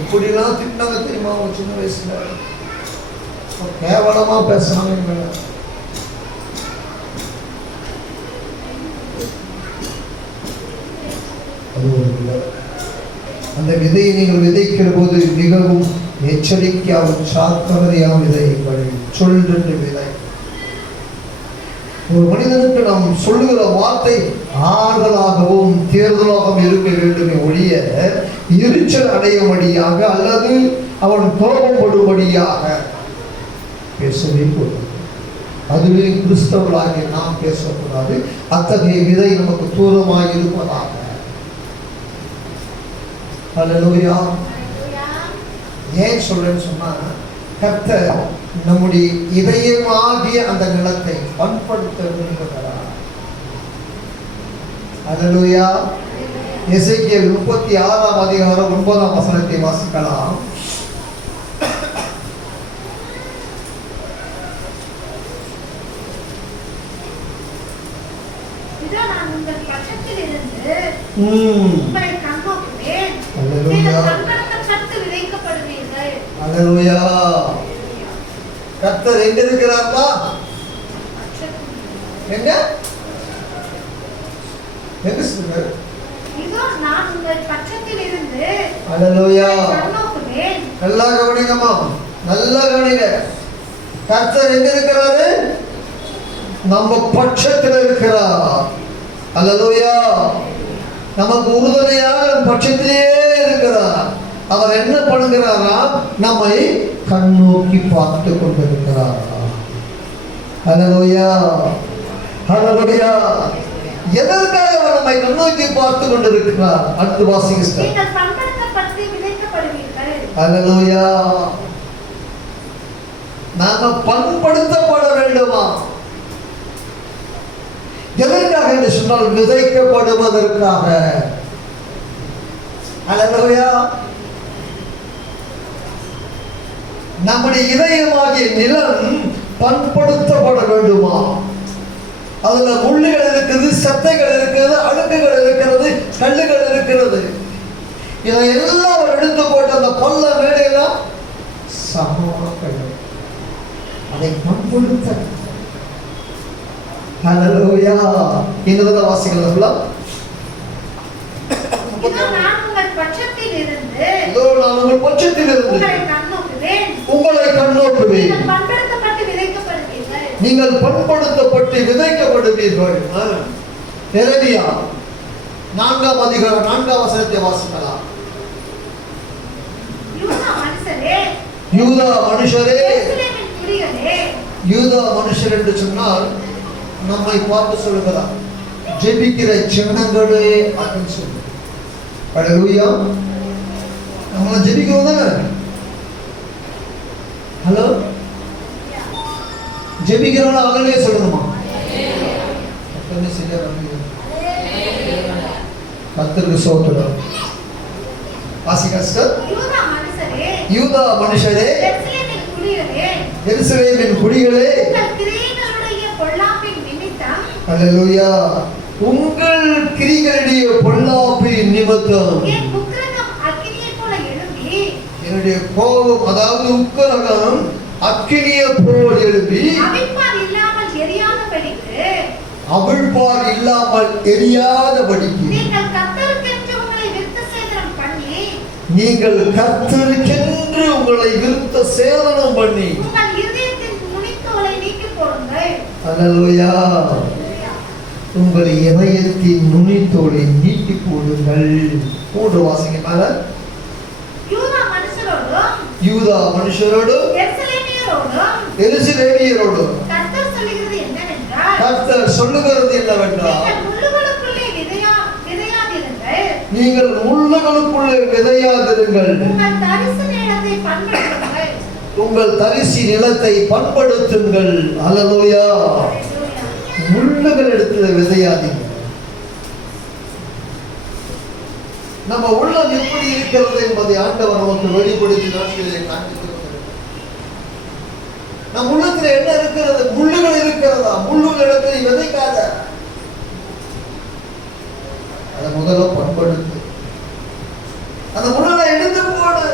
எப்படிலாம் திட்டாங்க தெரியுமா அவங்க சின்ன வயசுல. கேவலமா பேசுறாங்க. அது ஒரு விதை. அந்த விதையை நீங்கள் விதைக்கிற போது மிகவும் எச்சரிக்கையாகவும் சாக்கிரதையாகவும் விதையுங்கள். சொல் என்று விதை. ஒரு மனிதனுக்கு நாம் சொல்லுகிற வார்த்தை ஆறுதலாகவும் தேர்தலாகவும் இருக்க வேண்டுமே ஒழிய எரிச்சல் அடையும்படியாக அல்லது அவன் கோபப்படும்படியாக பேசவே கூடாது. அதுவே கிறிஸ்தவர்களாகிய நாம் பேசக்கூடாது. அத்தகைய விதை நமக்கு தூரமாக இருப்பதாக. அல்லேலூயா. ஏன் சொல்றேன்னு சொன்னா கர்த்தர் நம்முடைய இதயமாகிய அந்த நிலத்தை பண்படுத்த விரும்புகிறார். அல்லேலூயா. எசேக்கியேல் 36ஆம் அதிகாரம் 9ஆம் வசனத்தை வாசிக்கலாம். கர்த்தர் எங்க இருக்கிறார்ப்பா? எங்க எங்க சொல்றாரு? இதோ நான் உங்கள் பட்சத்தில் இருந்து அல்லேலூயா. நல்லா கவனிங்கம்மா, நல்லா கவனிங்க. கர்த்தர் எங்க இருக்கிறாரு? நம்ம பட்சத்தில் இருக்கிறார். அல்லேலூயா. நமக்கு உறுதுணையாக பட்சத்திலே இருக்கிறார். அவர் என்ன பண்ணுகிறாரா? நம்மை கண்ணோக்கி பார்த்து கொண்டிருக்கிறாரா? அல்லேலூயா. அல்லேலூயா. எதற்காக அவர் நம்மை கண்ணோக்கி பார்த்து கொண்டிருக்கிறார்? அடுத்து வாசிங்க. நீங்கள் பண்படுத்தப்பட்டு விதைக்கப்படுவீர்கள். அல்லேலூயா. நாம பண்படுத்தப்பட வேண்டும். சொன்னால் விதைக்கப்படுவதற்காக. அல்லேலூயா. நம்முடைய இதயமாகிய நிலம் பண்படுத்தப்பட வேண்டுமா? அதுல முள்ளுகள் இருக்குது, சத்தைகள் இருக்கிறது, அழுக்குகள் இருக்கிறது, கல்லுகள் இருக்கிறது. இதை எல்லாம் அவர் எடுத்து போட்டு அந்த பல்ல மேடையெல்லாம் சமமாக அதை பண்படுத்த. ஹல்லேலூயா. இன்னும் வாசிக்கலாம். இதோ நான் உங்கள் பட்சத்தில் இருந்து உங்களை கண்ணோக்குவேன். நீங்கள் பண்படுத்தப்பட்டு விதைக்கப்படுவீர்கள். எரேமியா 4ஆம் அதிகாரம் 4ஆம் வசனத்தை வாசிக்கலாம். யூதா மனுஷரே, யூதா மனுஷர் என்று சொன்னால் நம்மை பார்த்து சொல்லுகிறார், ஜெபிக்கிற ஜனங்களே அப்படின்னு சொல்லு. அல்லேலூயா. நம்ம ஜெபிக்கிறோம் தானே? ஹலோ, ஜெபிக்கிறவங்க அவங்களே சொல்லணுமா? கர்த்தருக்கு ஸ்தோத்திரம். வாசிக்க. யூதா மனுஷரே, எருசலேமின் குடிகளே, அல்லேலூயா, உங்கள் கிரிகளுடைய பொல்லாப்பின் நிமித்தம் என்னுடைய கோபம், அதாவது உக்கிரகம் அக்கினியை போல் எழுப்பி அவிழ்ப்பார் இல்லாமல் எரியாதபடிக்கு நீங்கள் கர்த்தருக்கென்று உங்களை விருத்த சேதனம் பண்ணி அல்லேலூயா, உங்கள் இதயத்தின் நுனித்தோலை நீக்கி போடுங்கள். 3 வாசிங்க மேல. யூதா மனுஷரோடு எருசலேமியரோடு கர்த்தர் சொல்லுகிறது என்னவென்றால், நீங்கள் முள்ளுகளுக்குள்ளே விதையாதிருங்கள், உங்கள் தரிசி நிலத்தை பண்படுத்துங்கள். அல்லேலூயா. முள்ளுகள் எடுத்து விதையாதீங்க. நம்ம உள்ளம் எப்படி இருக்கிறது என்பதை ஆண்டவர் நமக்கு வெளிப்படுத்தி காண்பிக்கிறது. நம் உள்ளத்தில் என்ன இருக்கிறது? முள்ளுகள் இருக்கிறதா? முள்ளுகள் இடத்தை விதைக்காத, அதை முதல்ல பண்படுத்து. அந்த முள்ளுகளை எடுத்து போடு.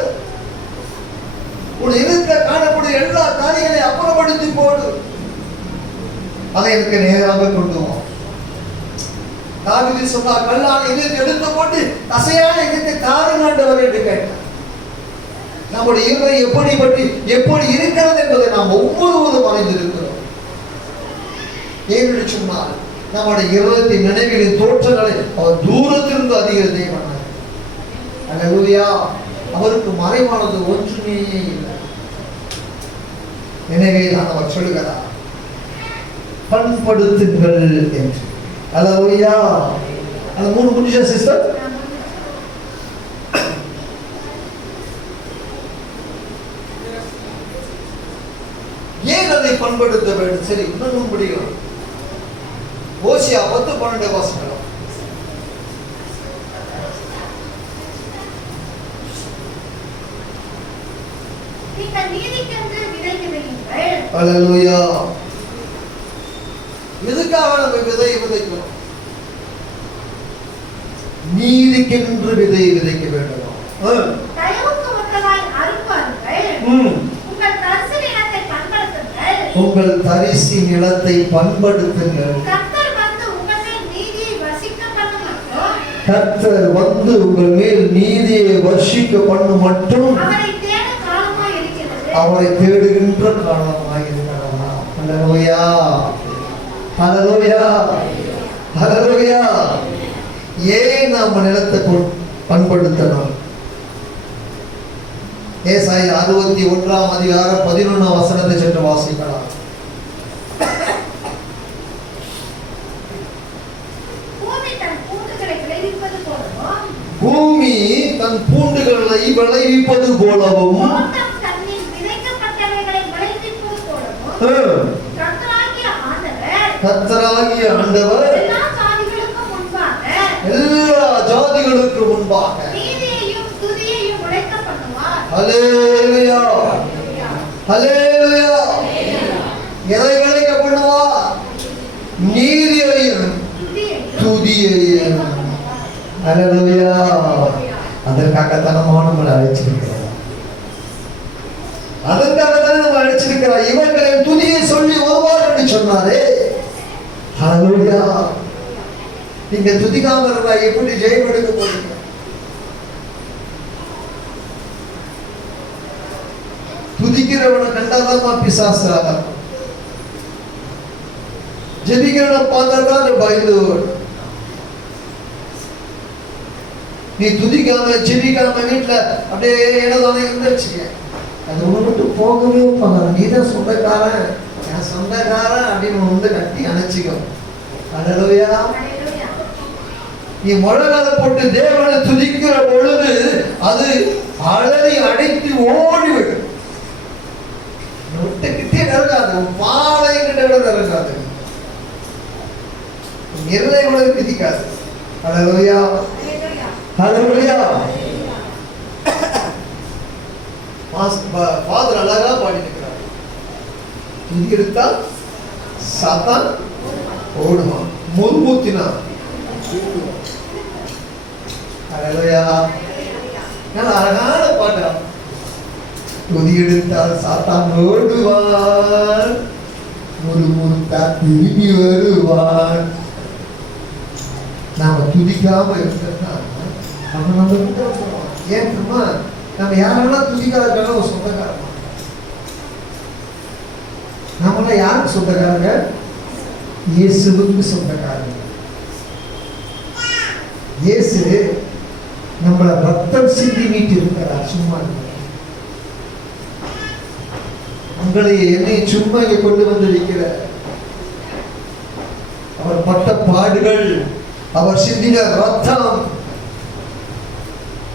உன் இருக்க காணக்கூடிய எல்லா காரியங்களை அப்புறப்படுத்தி போடு. அதை எனக்கு நேராக கொண்டு வா. தாவீது சொன்னார், கல்லான இதயத்தை எடுத்து போட்டு அசையான இதயத்தை தாரும் ஆண்டவர் என்று கேட்டார். நம்முடைய இருதயம் எப்படி இருக்கிறது என்பதை நாம் ஒவ்வொருவரும் அறிந்திருக்கிறோம். ஏனென்று சொன்னால், நம்முடைய இருதயத்தின் நினைவுகளின் தோற்றங்களை அவர் தூரத்திலிருந்து அதிக தேவனார். அல்லேலூயா. அவருக்கு மறைவானது ஒன்றுமே இல்லை. எனவே நான் அவர் சொல்லுகிறார், பண்படுத்துங்கள் என்று. அல்லேலூயா. அந்த 3 முடிச்சா சிஸ்டர்? ஏன் அதை பண்படுத்த வேண்டும்? சரி, இன்னும் முடியும். ஓசியா 10:12 வாசிக்கலாம். அல்லேலூயா. எதுக்காக நம்ம விதையை விதைக்கிறோம்? நீதிக்கென்று விதையை விதைக்க வேண்டும். உங்கள் தரிசி நிலத்தை பண்படுத்துங்கள். கர்த்தர் வந்து உங்கள் மேல் நீதியை வர்ஷிக்க பண்ணும் மட்டும் அவரை தேடுகின்ற காலமாக இருக்கிறார். அல்லேலூயா. அல்லேலூயா. அல்லேலூயா. ஏன் நம்ம நிலத்தை பண்படுத்தணும்? ஏசாயா 61ஆம் அதிகாரம் 11ஆம் வசனத்தை சென்று வாசிக்கலாம். பூமி தன் பூண்டுகளை விளைவிப்பது போலவும் கர்த்தராகிய ஆண்டவர் ஜாதிகளுக்கு முன்பாக நீதியையும் துதியையும் உழைக்க பண்ணுவார். ஹல்லேலூயா ஹல்லேலூயா. எதை உழைக்க பண்ணுவார்? நீதியையும் துதியையும். ஹல்லேலூயா. அதற்காகத்தான் நம்மளை அழைச்சிருக்கிறார். அதற்காகத்தான் நம்ம அழைச்சிருக்கிறார். இவர்களின் துதியை சொல்லி வருவார் என்று சொன்னாரே. ஹல்லேலூயா. நீங்க துதிக்காம இருந்தா எப்படி ஜெயம் எடுக்க போறீங்க? துதிக்கிறவனை கண்டாதான் பிசாசு, ஜெபிக்கிறவனை பார்த்தாதான் பயந்து. நீ துதிக்காம ஜெபிக்காம வீட்டுல அப்படியே என்னதானே இருந்து வச்சுக்க, அது ஒண்ணு மட்டும் போகவே போகாது. நீதான் சொந்தக்காரன், என் சொந்தக்காரன் அப்படின்னு வந்து கட்டி அணைச்சிக்கோ. ஹல்லேலூயா. நீ முழங்கால போட்டு தேவனை துதிக்கிற பொழுது அது அலறி அடைத்து ஓடிவிடும். விட்டுக்கிட்டே நெருங்காது, பாளையம் கிட்ட விட நெருங்காது, எல்லை கூட விதிக்காது. ஹல்லேலூயா ஹல்லேலூயா. ஃபாதர் அழகா பாடிட்டு துதி எடுத்தா சாத்தான் ஓடுவான், முறுமுத்தினா. ஹல்லேலூயா. அழகான பாட்டா. துதி எடுத்தால் சாத்தான் ஓடுவான், முறுமுறுத்தா திரும்பி வருவான். நாம துதிக்காம இருக்கிறதா அவன் நம்ம கிட்ட வருவான். ஏன் தெரியுமா? நம்ம யாரெல்லாம் துதிக்காத ஒரு சொந்தக்காரன். நம்மள யாருக்கு சொந்தக்காரங்க? இயேசுவுக்கு சொந்தக்காரங்க. இயேசு நம்மள ரத்தம் சிந்தி மீட்டு இருக்கிறார். சும்மா உங்களை என்னை சும்மா இங்க கொண்டு வந்து வைக்கிற அவர் பட்ட பாடுகள், அவர் சிந்தின ரத்தம்,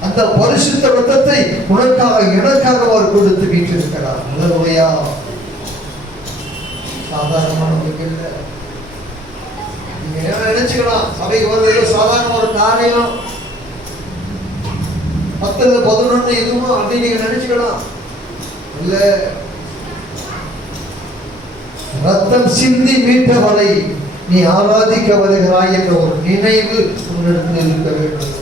அந்த பரிசுத்த ரத்தத்தை உனக்காக எனக்காக அவர் கொடுத்து மீட்டு இருக்கிறார். ஹல்லேலூயா. சாதாரணமானவங்களுக்கு இல்லை. நீங்க என்ன நினைச்சுக்கலாம், சபைக்கு வருவது சாதாரண ஒரு காரியம், 10-11 எதுவும் அப்படின்னு நீங்க நினைச்சுக்கலாம். இல்ல, ரத்தம் சிந்தி மீட்டவரை நீ ஆராதிக்க வருகிறாய் என்ற ஒரு நினைவு உன்னிடத்தில் இருக்க வேண்டும்.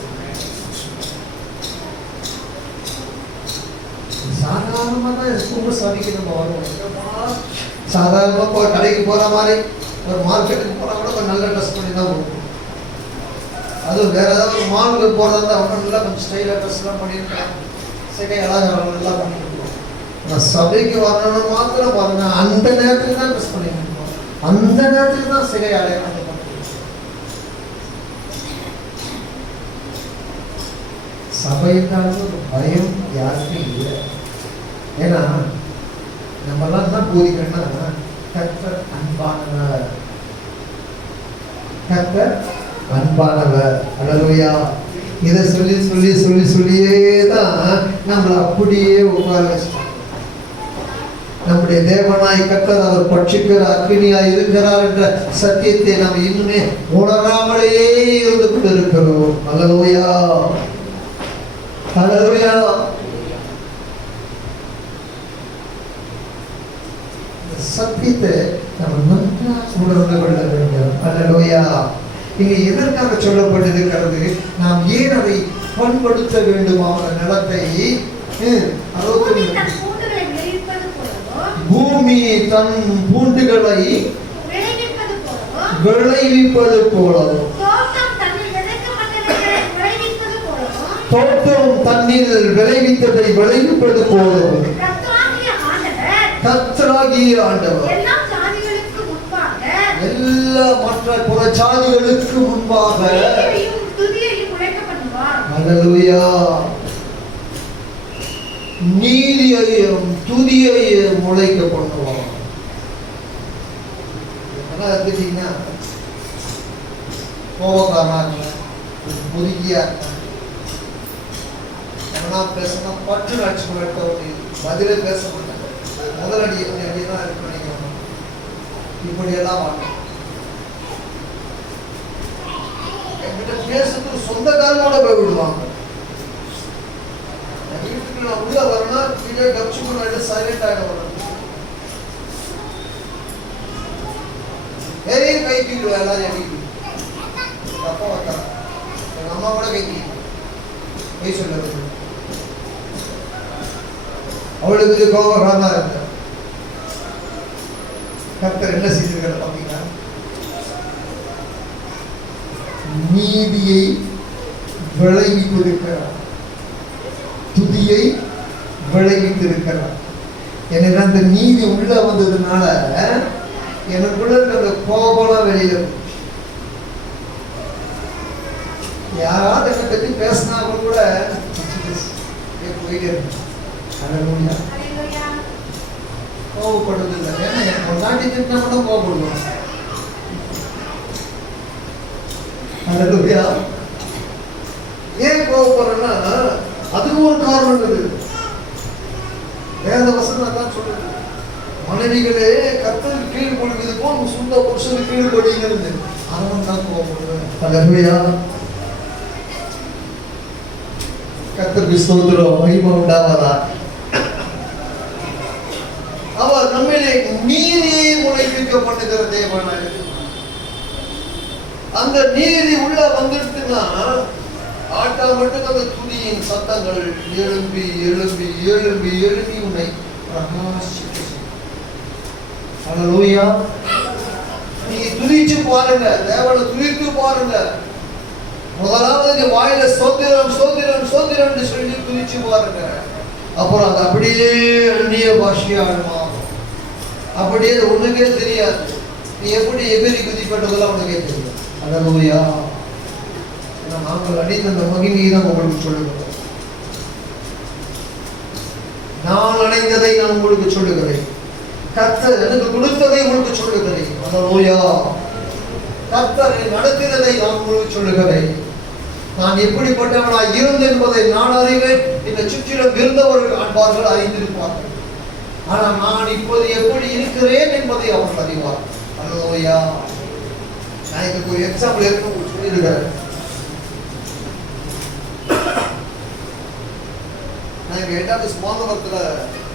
சாதாரணமா தான் ஸ்கூல் சபைக்கு நம்ம வருவோம். சாதாரணமா கடைக்கு போற மாதிரி, ஒரு மார்க்கெட்டுக்கு போனா கூட கொஞ்சம் நல்ல ட்ரெஸ் பண்ணி தான் போகும். அதுவும் வேற ஏதாவது ஒரு மாலுக்கு போறதா அவங்க நல்லா கொஞ்சம் ஸ்டைலா ட்ரெஸ் எல்லாம் பண்ணியிருக்காங்க, சிகை அழகாக எல்லாம் பண்ணிருக்கோம். சபைக்கு வரணும் மாத்திரம் பாருங்க, அந்த நேரத்துக்கு தான் ட்ரெஸ் பண்ணிருக்கோம், அந்த நேரத்துக்கு தான் சிகை அடையாளம். சபைக்கான ஒரு பயம் யாருமே இல்லை. ஏன்னா நம்மெல்லாம் என்ன போதிக்கணும்னா, கர்த்தர் அன்பானவர், கர்த்தர் அன்பானவர். ஹல்லேலூயா. இதை சொல்லி சொல்லி சொல்லி சொல்லியே தான் நம்மளை அப்படியே உட்கார வச்சிட்டாங்க. நம்முடைய தேவனாய் கர்த்தர் அவர் பட்சிக்கிற அக்கினியாய் இருக்கிறார் என்ற சத்தியத்தை நாம் இன்னுமே உணராமலே இருந்து கொண்டிருக்கிறோம். ஹல்லேலூயா ஹல்லேலூயா. சத்தியத்தை நம்ம நல்லா உணர்ந்து கொள்ள வேண்டும். ஹல்லேலூயா. இங்கே எதற்காக சொல்லப்பட்டிருக்கிறது? நாம் ஏன் அதை பண்படுத்த வேண்டுமா? நிலத்தை பூமி தன் பூண்டுகளை விளைவிப்பது போலவும், தோட்டம் தண்ணீர் விளைவித்ததை விளைவிப்பது போலவும், கர்த்தராகிய ஆண்டவர் எல்லா மற்ற புற சாதிகளுக்கு முன்பாக ஹல்லேலூயா நீதியையும் துதியையும் முளைக்க பண்ணுவார். எடுத்துட்டீங்கன்னா கோபக்காரனா முதுகியா பேசணும், பற்று அடிச்சு பதிலே பேச மாட்டாங்க. முதலடி அப்படிதான் இருக்கு நினைக்கிறோம். இப்படியெல்லாம் மாட்டோம். பேசுறதுக்கு சொந்தக்காரங்களோட போய் விடுவாங்க. வீட்டுக்கு நான் உள்ள வரணும், வீடியோ கப்சு முன்னாடி சைலண்ட் ஆக வரணும். ஏன் கை தூக்கிடுவா எல்லாரும் அடிக்கடி அப்பா வந்தா எங்க அம்மா கூட கை கை சொல்ல அவளுக்கு கொஞ்சம் கோபம் ராமா இருந்த கர்த்தர் என்ன செய்திருக்கிற பார்த்தீங்கன்னா, நீதியை விளைவித்திருக்கிறார், துதியை விளைவித்திருக்கிறார். எனக்கு அந்த நீதி உள்ள வந்ததுனால எனக்குள்ள இருக்கிற கோபம் வெளியில யாராவது என்னை பத்தி பேசினா கூட போயிட்டே இருக்கு. கோபப்படுறது இல்லை. ஏன்னா என் பொண்டாட்டி திட்டினா மட்டும் கோபப்படுவாங்க. ஏன் கோபப்படுறேன்னா அதுக்கு ஒரு காரணம் இருக்குது. வேத வசனம் தான் சொல்லுது, மனைவிகளே கர்த்தருக்கு கீழ்ப்படிவது போல் உங்க சொந்த புருஷனுக்கு கீழ்ப்படிங்கிறது. அவன் தான் கோபப்படுவேன். அல்லேலூயா. கர்த்தருக்கு ஸ்தோத்திரம், மகிமை உண்டாவதா. அவர் நம்மிலே நீதியை முளைப்பிக்க பண்ணுகிற தேவனாய். அந்த நீதி உள்ள வந்துட்டுன்னா ஆட்டோமேட்டிக் அந்த துதியின் சத்தங்கள் எழும்பி எழும்பி எழும்பி எழும்பி உன்னை பிரகாசிக்க. அல்லேலூயா. நீ துதிச்சு பாருங்க, தேவனை துதித்து பாருங்க. முதலாவது நீ வாயில ஸ்தோத்திரம் ஸ்தோத்திரம் ஸ்தோத்திரம் சொல்லி துதிச்சு பாருங்க. அப்புறம் அது அப்படியே அந்நிய பாஷையாடுமா, அப்படியே உனக்கே தெரியாது. நீ எப்படி எதிரி குதிப்பட்டதெல்லாம் உனக்கே தெரியும். அல்லேலூயா. நாங்கள் அடைந்த அந்த மகிமையை தான் உங்களுக்கு சொல்லுகிறோம். நான் அடைந்ததை நான் உங்களுக்கு சொல்லுகிறேன். கர்த்தர் எனக்கு கொடுத்ததை உங்களுக்கு சொல்லுகிறேன். அல்லேலூயா. கர்த்தர் நடத்தினதை நான் உங்களுக்கு சொல்லுகிறேன். நான் எப்படிப்பட்டவனாய் இருந்தேன் என்பதை நான் அறிவேன். இந்த சுற்றிலும் இருந்தவர்கள் காண்பார்கள், அறிந்திருப்பார்கள். ஆனால் நான் இப்போது எப்படி இருக்கிறேன் என்பதை அவர்கள் அறிவார். அல்லேலூயா. நான் இதுக்கு ஒரு எக்ஸாம்பிள் எடுத்து சொல்லியிருக்கிறேன். நான் எங்க எட்டாவது சுமாந்தபுரத்துல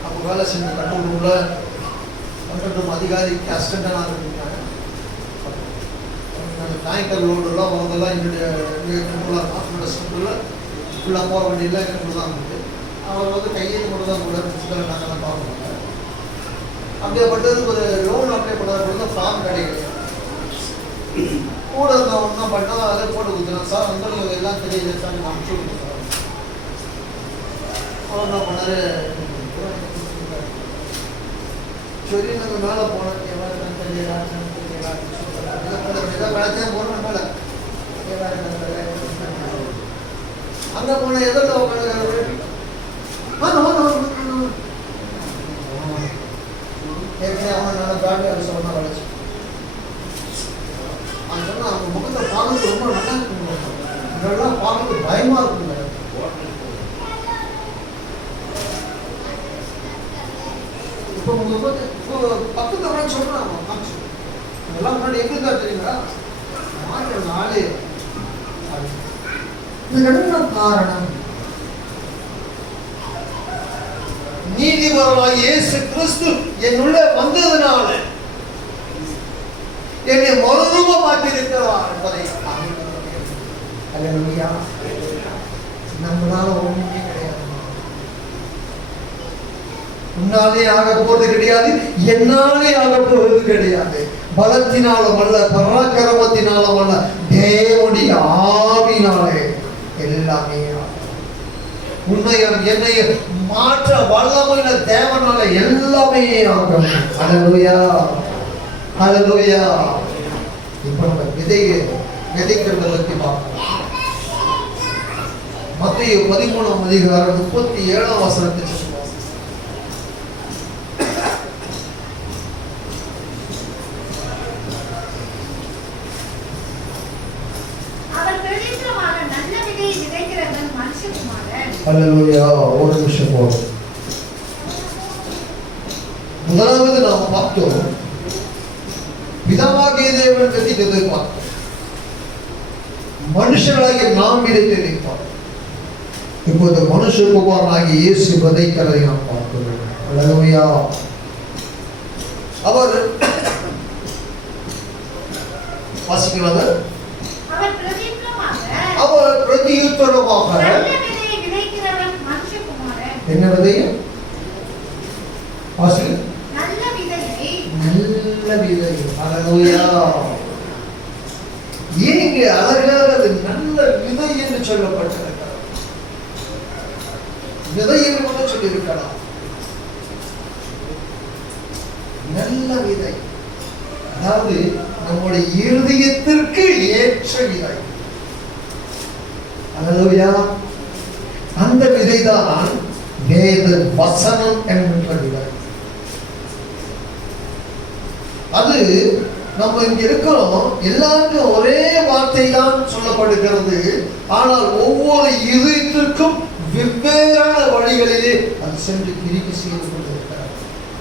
அப்போ வேலை செஞ்ச கண்ட்ரோல் ரூம்ல கண்ட்ரோல் அதிகாரி அசிஸ்டண்டா இருந்தாங்க. டேங்கர் லோடுலாம் வரதெல்லாம் என்னுடைய கண்ட்ரோலாக இருக்கும். என்னோட ஸ்கூலில் ஃபுல்லாக போக வேண்டியதெல்லாம் எங்கள் கண்ட்ரோல் தான் இருந்தது. அவர் வந்து கையெழுத்து மட்டும் தான் கூட பிரின்சிபல் நாங்கள் தான் பார்க்கணும். அப்படியேப்பட்டது ஒரு லோன் அப்ளை பண்ணாத பொழுது ஃபார்ம் கிடையாது. கூட இருந்தவன் தான் பண்ணால் அதை போட்டு கொடுத்துருவேன். சார் வந்து எல்லாம் தெரியுது சார், நான் அனுப்பிச்சு கொடுத்துருவேன். அவர் என்ன பண்ணாரு, சரி நாங்கள் மேலே போனோம். அங்க போன எதிர்த்து அவங்க முகத்தை பார்க்கறது ரொம்ப நல்லா இருக்குங்க. இதெல்லாம் பார்க்கறது பயமா இருக்குங்க. இப்போ பக்கத்துல சொல்றாங்க எல்லாம் முன்னாடி எங்களுக்கா தெரியுங்களா மாற்ற நாளே. இதுக்கு என்ன காரணம்? நீதிபரமாய் இயேசு கிறிஸ்து என்னுள்ள வந்ததுனால என்னை மறுரூபமாக்கி இருக்கிறார் என்பதை அல்லேலூயா. நம்மளால ஒண்ணுமே கிடையாது. உன்னாலே ஆக போவது கிடையாது, என்னாலே ஆக போவது கிடையாது. பலத்தினாலும் அல்ல, பராக்கிரமத்தினாலும் அல்ல, தேவனுடைய ஆவினாலே எல்லாமே. உன்னையும் என்னையும் மாற்ற வல்லமையுள்ள தேவனால எல்லாமே ஆகும். அல்லேலூயா, அல்லேலூயா. இப்ப நம்ம விதைக்கிறத பத்தி பார்ப்போம். மத்தேயு 13ஆம் அதிகாரம் 37ஆம் வசனத்தை சொல்லுவோம். அல்லேலூயா. ஒரு நிமிஷம் போதும். முதலாவது நாம் பார்த்தோம், பிதாவாகிய தேவன் விதைத்ததை பார்த்தோம். மனுஷராகிய நாம் விதைத்திருப்பார். இப்போது மனுஷகுமாரனாகிய இயேசு விதைக்கிறதை நாம் பார்க்கிறோம். அல்லேலூயா. அவர் வாசிக்கிறாங்க. அவர் பிரதியுத்தரமாக என்ன விதையை வாசி? நல்ல விதை. அல்லேலூயா. ஏங்க அழகாக அது நல்ல விதை என்று சொல்லப்பட்டிருக்கிறது. விதை என்று கூட சொல்லியிருக்கலாம். நல்ல விதை, அதாவது நம்முடைய இருதயத்திற்கு ஏற்ற விதை. அல்லேலூயா. அந்த விதைதான் வேத வசனம் என்ற விதை. அது நம்ம இங்க இருக்கிறோம், எல்லாருக்கும் ஒரே வார்த்தை தான் சொல்லப்படுகிறது. ஆனால் ஒவ்வொரு இதயத்திற்கும் வெவ்வேறான வழிகளிலே அது சென்று கிரிக்கை செய்து கொண்டிருக்கிறார்.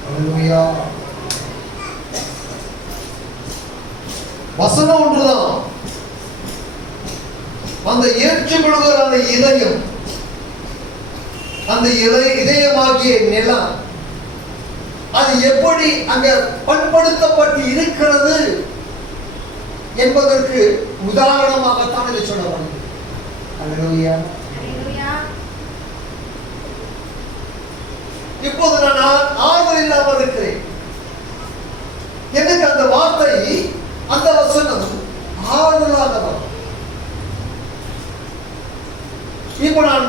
அல்லேலூயா. வசனம் ஒன்றுதான். அந்த ஏற்றுக்கொள்கிற அந்த இதயம், அந்த இதயமாகிய நிலம், அது எப்படி அங்க பண்படுத்தப்பட்டு இருக்கிறது என்பதற்கு உதாரணமாகத்தான் இதை சொல்லப்படுகிறது. அல்லேலூயா. இப்போது நான் ஆறுதல் இல்லாமல் இருக்கிறேன். எனக்கு அந்த வார்த்தை, அந்த வசனம் ஆறுதலாக வரும். இப்போ நான்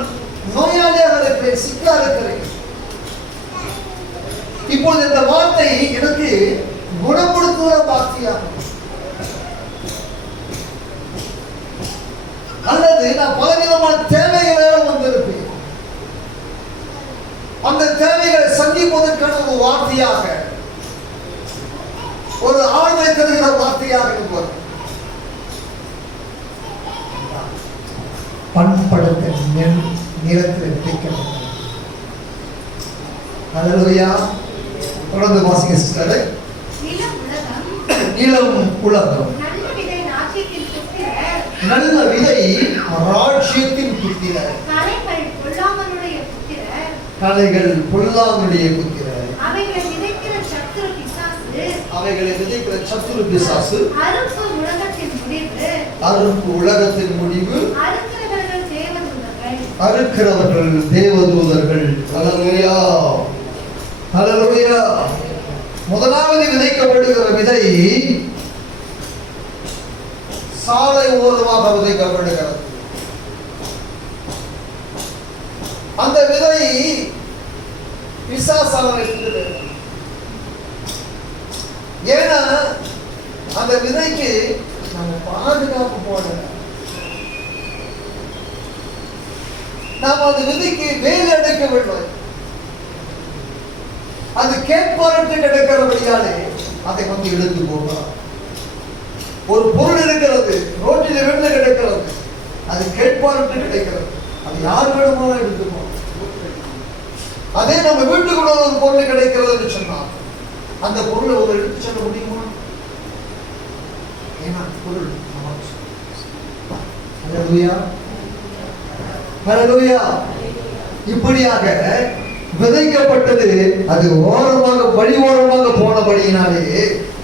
நோயாளியாக இருக்கிறேன், சிக்கலாக இருக்கிறேன். இப்பொழுது இந்த வார்த்தை எனக்கு குணப்படுத்துகிற வார்த்தையாக, அல்லது நான் பலவிதமான தேவைகளோட வந்திருப்பேன், அந்த தேவைகளை சந்திப்பதற்கான ஒரு வார்த்தையாக, ஒரு ஆழ்வை தருகிற வார்த்தையாக இருப்பது. பண்படுத்த நிலத்தில் விதைக்கப்பட்டது. அல்லேலூயா. தொடர்ந்து வாசிங்க சிஸ்டர். நிலம் உலகம், நல்ல விதை ராஜ்யத்தின் புத்திரர், கலைகள் பொல்லாங்கனுடைய புத்திரர், அவைகளை விதைக்கிற சத்துரு பிசாசு, அறுப்பு உலகத்தின் முடிவு, அறுக்கிறவர்கள் தேவதூதர்கள். அல்லேலூயா. அல்லேலூயா. முதலாவது விதைக்கப்படுகிற விதை சாலை ஓரமாக விதைக்கப்படுகிறது. அந்த விதை பிசாசாக இருக்குது. ஏன்னா அந்த விதைக்கு நம்ம பாதுகாப்பு போடல. நாம் அந்த விதைக்கு வேலை அடைக்கவில்லை. அது கேட்பாரட்டு கிடைக்கிறபடியாலே அதை வந்து எடுத்து போகலாம். ஒரு பொருள் இருக்கிறது, ரோட்டில் வீட்டில் கிடைக்கிறது, அது கேட்பாரட்டு கிடைக்கிறது, அது யார் வேணுமானாலும் எடுத்துப்போம். அதே நம்ம வீட்டுக்குள்ள ஒரு பொருள் கிடைக்கிறது என்று சொன்னால் அந்த பொருளை ஒரு எடுத்து சொல்ல முடியுமா? ஏன்னா பொருள் இப்படியாக விதைக்கப்பட்டது. அது ஓரமாக வழி ஓரமாக போனபடியினாலே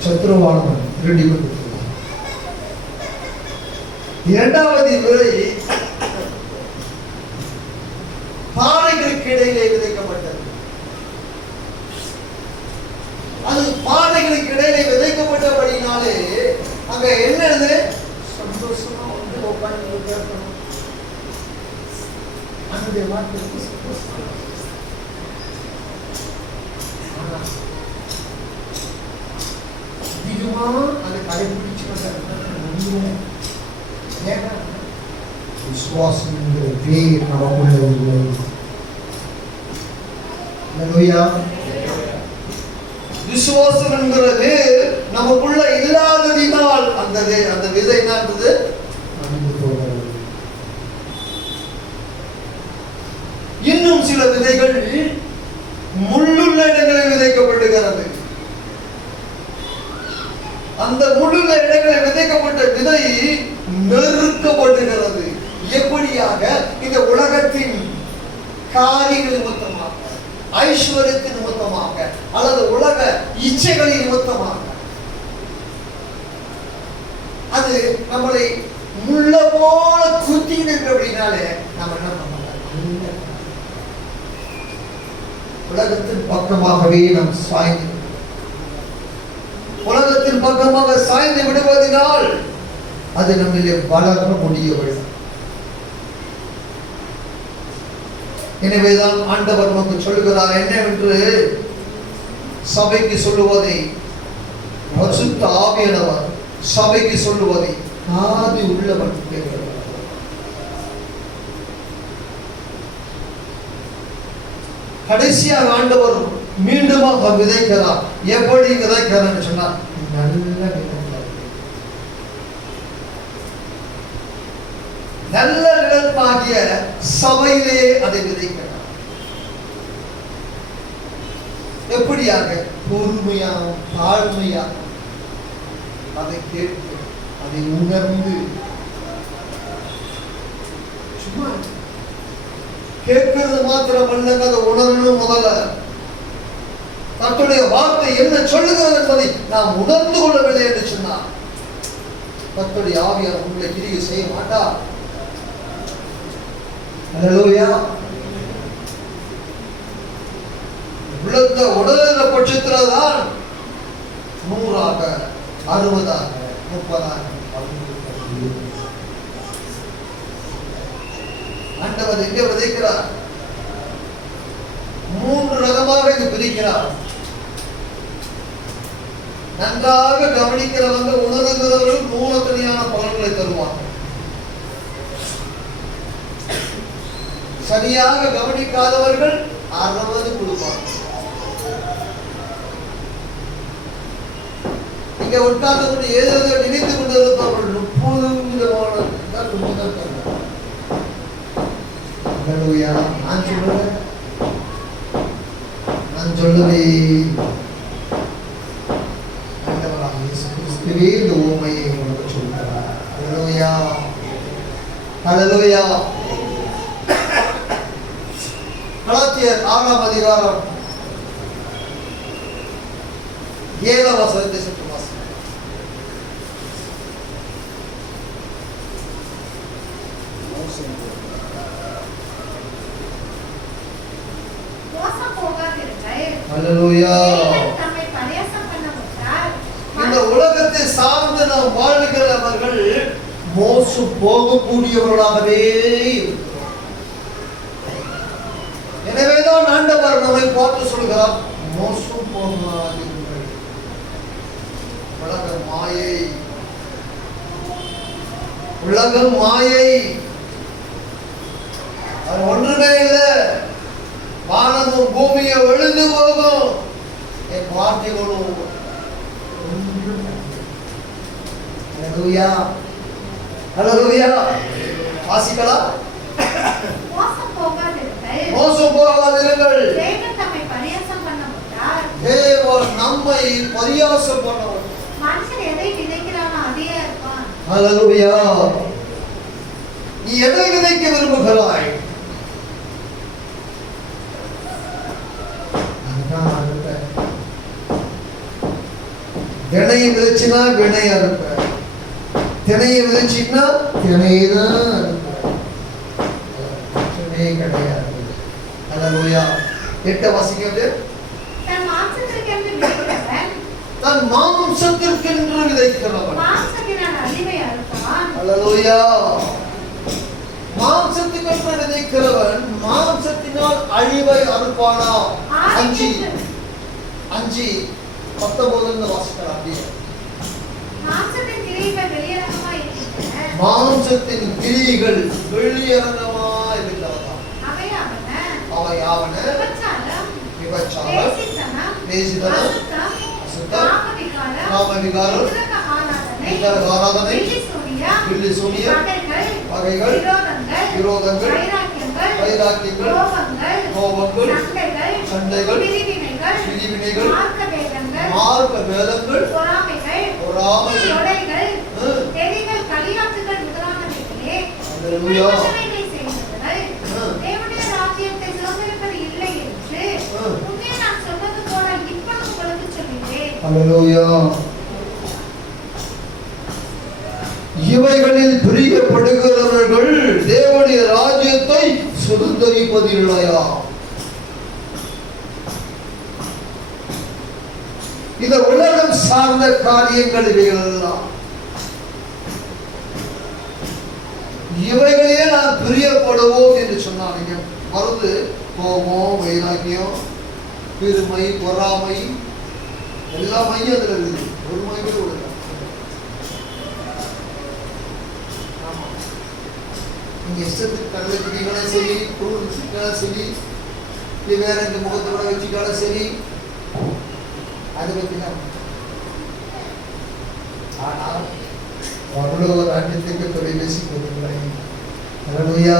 சத்ருவானவன் திருடி கொண்டு. இரண்டாவது விதை பாறைகளுக்கு இடையிலே விதைக்கப்பட்டது. அது பாறைகளுக்கு இடையிலே விதைக்கப்பட்டபடினாலே அங்க என்னது? சந்தோஷமா வந்து உட்கார்ந்து இருக்கணும். அந்த வார்த்தைக்கு சந்தோஷம். அதிகமா அதை கடைபிடிச்சு விசுவாசம் என்கிற வேர் நமக்குள்ள இல்லை. விசுவாசம் என்கிற வேர் நமக்குள்ள இல்லாததினால் அந்த விதை என்னது? இன்னும் சில விதைகள் முள்ளுள்ள இடங்களில் விதைக்கப்படுகிறது. அந்த முள்ளுள்ள இடங்களை விதைக்கப்பட்ட விதை நெருக்கப்படுகிறது. எப்படியாக? இந்த உலகத்தின் காரியங்கள் நிமித்தமாக, ஐஸ்வர்யத்தின் நிமித்தமாக, அல்லது உலக இச்சைகளின் நிமித்தமாக அது நம்மளை முள்ள போல குத்தி நின்றபடினாலே நம்ம என்ன பண்ணலாம்? உலகத்தின் பக்கமாகவே நாம் சாய்ந்து, உலகத்தின் பக்கமாக சாய்ந்து விடுவதனால் அது நம்மிலே வளர முடியவில்லை. எனவேதான் ஆண்டவர் நமக்கு சொல்லுகிறார் என்னவென்று, சபைக்கு சொல்லுவதை பரிசுத்த ஆவியானவர் சபைக்கு சொல்லுவதை காது உள்ளவன் கேட்கிறார். கடைசியாக ஆண்டவர் மீண்டுமாக விதைக்கிறார். எப்படி விதைக்கிறார் சொன்னார்? நல்ல நிலமாகிய சபையிலே அதை விதைக்கிறார். எப்படியாக? பொறுமையாக, தாழ்மையாக அதை கேட்டு, அதை உணர்ந்து, சும்மா கேட்கிறது மாத்திரமல்ல, அதை உணரணும். முதல்ல கர்த்தருடைய வார்த்தை என்ன சொல்லுகிறது என்பதை நாம் உணர்ந்து கொள்ளவில்லை என்று சொன்னார், கர்த்தருடைய ஆவியானவர் உங்களை கிரியை செய்ய மாட்டார். அல்லேலூயா. உள்ளத்த உணர்ந்த பட்சத்தில்தான் 100ஆக, 60ஆக, 30ஆக ஆண்டவர் எங்கே விதைக்கிறார்? 3 ரகமாக இது பிரிக்கிறார். நன்றாக கவனிக்கிறவங்க, உணர்கிறவர்கள் 100 பலன்களை தருவார்கள். சரியாக கவனிக்காதவர்கள் 60 கொடுப்பார்கள். இங்க உட்கார்ந்து கொண்டு ஏதோ நினைத்துக் கொண்டிருப்பவர்கள் 30 விதமான நான் சொல்லுவேன் இந்த ஊமையை உங்களுக்கு சொல்கிறார். அல்லேலூயா, அல்லேலூயா. கலாத்தியர் 6ஆம் அதிகாரம் 7ஆம் வசனத்தை சற்று வாசிக்கிறேன். அல்லேலூயா. இந்த உலகத்தை சார்ந்து நாம் வாழ்கிறவர்கள் மோசம் போகக்கூடியவர்களாகவே இருக்கிறோம். எனவேதான் ஆண்டவர் நம்மை பார்த்து சொல்கிறார், மோசம் போகாதீர்கள். உலகம் மாயை, உலகம் மாயை, அது ஒன்றுமே இல்லை. வானமும் பூமியும் விழுந்து போகும், என் வார்த்தைகளும். அல்லேலூயா, அல்லேலூயா. வாசிக்கலாம். மோசம் போகாதீர்கள். தேவன் நம்மை பரியாசம் பண்ண மாட்டார். தேவன் நம்மை பரியாசம் பண்ண மாட்டார். மனுஷன் எதை விதைக்கிறானோ அதே அறுப்பான். அல்லேலூயா. நீ எதை விதைக்க விரும்புகிறாய்? வினையை விதைச்சினா வினை அறுப்ப, தினையை விதைச்சின்னா தினைதான் அறுப்ப. கிடையாது. அல்லேலூயா. 8 வாசிக்கிறது. தன் மாம்சத்திற்கென்று விதைக்கிறவன் மாம்சத்தினால் அழிவை அறுப்பான். அல்லேலூயா. மாம்சத்திற்கென்று விதைக்கிறவன் மாம்சத்தினால் அழிவை அறுப்பானா? 5:19 வாசிக்கலாம். அப்படியே மாம்சத்தின் கிரியைகள் வெளியரங்கமாய் இருக்கிறதா? அவையாவன விபச்சாரம், வேசித்தனம், அசுத்தம், காமவிகாரம், விக்கிரக ஆராதனை, பில்லி சூனியம், பகைகள், விரோதங்கள், வைராக்கியங்கள், கோபங்கள், சண்டைகள், பிரிவினைகள், மார்க்க பேதங்கள், பொறாமைகள், பொறாமை, கொலைகள், எதிரிகள், களியாட்டுகள் முதலானவைகளே அல்லேலூயா. இப்படிப்பட்டவைகளை செய்தவர்கள் தேவனுடைய ராஜ்யத்தை சுதந்திரிப்பது இல்லை என்று முன்னே நான் சொன்னது போல இப்பொழுது உங்களுக்கு சொல்கிறேன். அல்லேலூயா. இவைகளில் பிரியப்படுகிறவர்கள் தேவனுடைய ராஜ்யத்தை சுதந்திரிப்பதில்லையா? இந்த உலகம் சார்ந்த காரியங்கள் இவைகளெல்லாம். இவைகளே நான் பிரியப்படுவோம் என்று சொன்னாங்க. மருந்து கோபம், வைராக்கியம், பெருமை, பொறாமை, எல்லா மையம் அதுல இருக்குது. ஒரு மையம் கூட இல்லை. ஆமா, நீங்க இஷ்டத்துக்கு கடலை குடிக்கலாம் சரி, பொருள் வச்சுக்கலாம் சரி, இல்லை வேற இந்த முகத்தோட வச்சுக்கலாம் சரி, அதை பத்தி தான். ஆனால் பரலோக ராஜ்யத்துக்கு தொலைபேசி கொடுங்களை. அல்லேலூயா.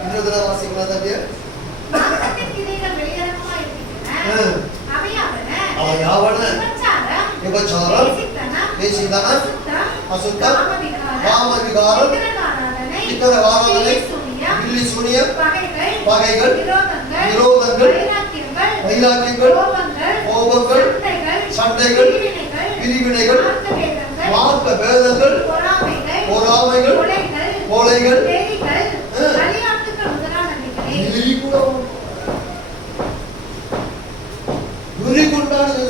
இன்னொரு தடவை வாசிக்கலாம் தாண்டியா? மாம்சத்தின் கிரியைகள் வெளியரங்கமாய் இருக்கின்றன. அவையாவன விபச்சாரம், விபச்சாரம், வேசித்தனம், வேசித்தனம், அசுத்தம், காமவிகாரம், காமவிகாரம், விக்கிரகாராதனை, விக்கிரகாராதனை, பில்லிசூனியம், பில்லி சூனியம், பகைகள், விரோதங்கள், வைராக்கியங்கள், கோபங்கள், சண்டைகள், பிரிவினைகள், மார்க்க பேதங்கள், பொறாமைகள், கொலைகள், வெறி கொண்டாடுது.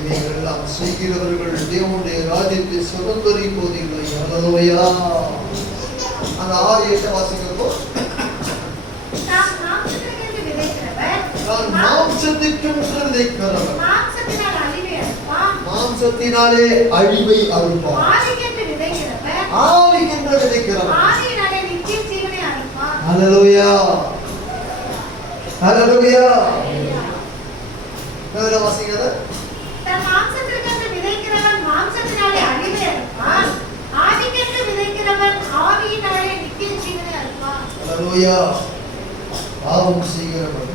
இதையெல்லாம் செய்கிறவர்கள் தேவனுடைய ராஜ்யத்தை சுதந்திரிப்பதில்லை. அல்லேலூயா. அந்த 6-8 வாசிக்கிறப்போ, நான் மாம்சத்துக்கென்று விதைக்கிறவர் மாம்சத்தினாலே அழிவை அறுப்பார். ஆவிக்கென்று விதைக்கிறவர் அல்லேலூயா. அல்லேலூயா. வேற வாசிக்கிறத அல்லேலூயா. பாவம் செய்கிறவர்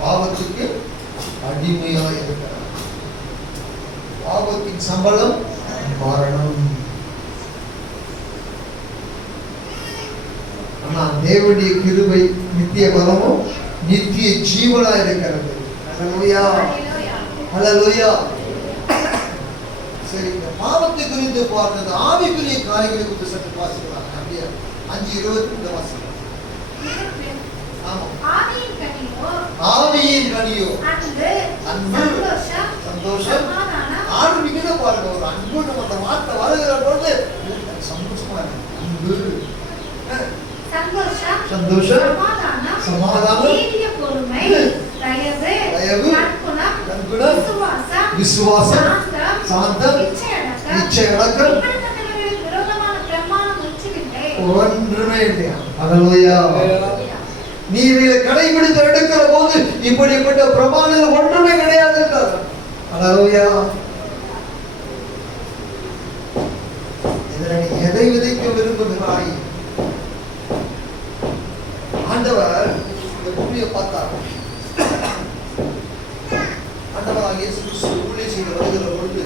பாவத்துக்கு அடிமையாக இருக்கிறார். பாவத்தின் சம்பளம் மரணம். ஆனால் தேவனுடைய கிருபை நித்திய பலமும் நித்திய ஜீவனா இருக்கிறது. அல்லேலூயா. அல்லேலூயா. சரி, இந்த பாவத்தை குறித்து பார்த்தது ஆவிக்குரிய காரியங்களை குறித்து சற்று வாசிக்கலாம். அப்படியே 5:20 வாசிக்கலாம். ஆவியின் கனியோ அன்பு, சந்தோஷம், ஆரம்பிக்கிற பாருங்க. ஒரு அன்பு நம்ம அந்த வார்த்தை வருகிற பொழுது சந்தோஷமா இருக்கு. அன்பு, சந்தோஷம், சமாதானம், தயவு, நற்குணம், விசுவாசம், சாந்தம், இச்சை அடக்கம் ஒன்றுமே இல்லையா? அல்லேலூயா. நீ இதை கடைபிடித்து எடுக்கிற போது இப்படிப்பட்ட பிரமாணம் ஒன்றுமே கிடையாது. அல்லேலூயா. இதில் நீ எதை விதைக்க விரும்புகிறாய்? ஆண்டவர் இந்த பூமியை பார்த்தார். ஆண்டவர் இயேசு கிறிஸ்து ஊழியம் செய்ய வருகிற பொழுது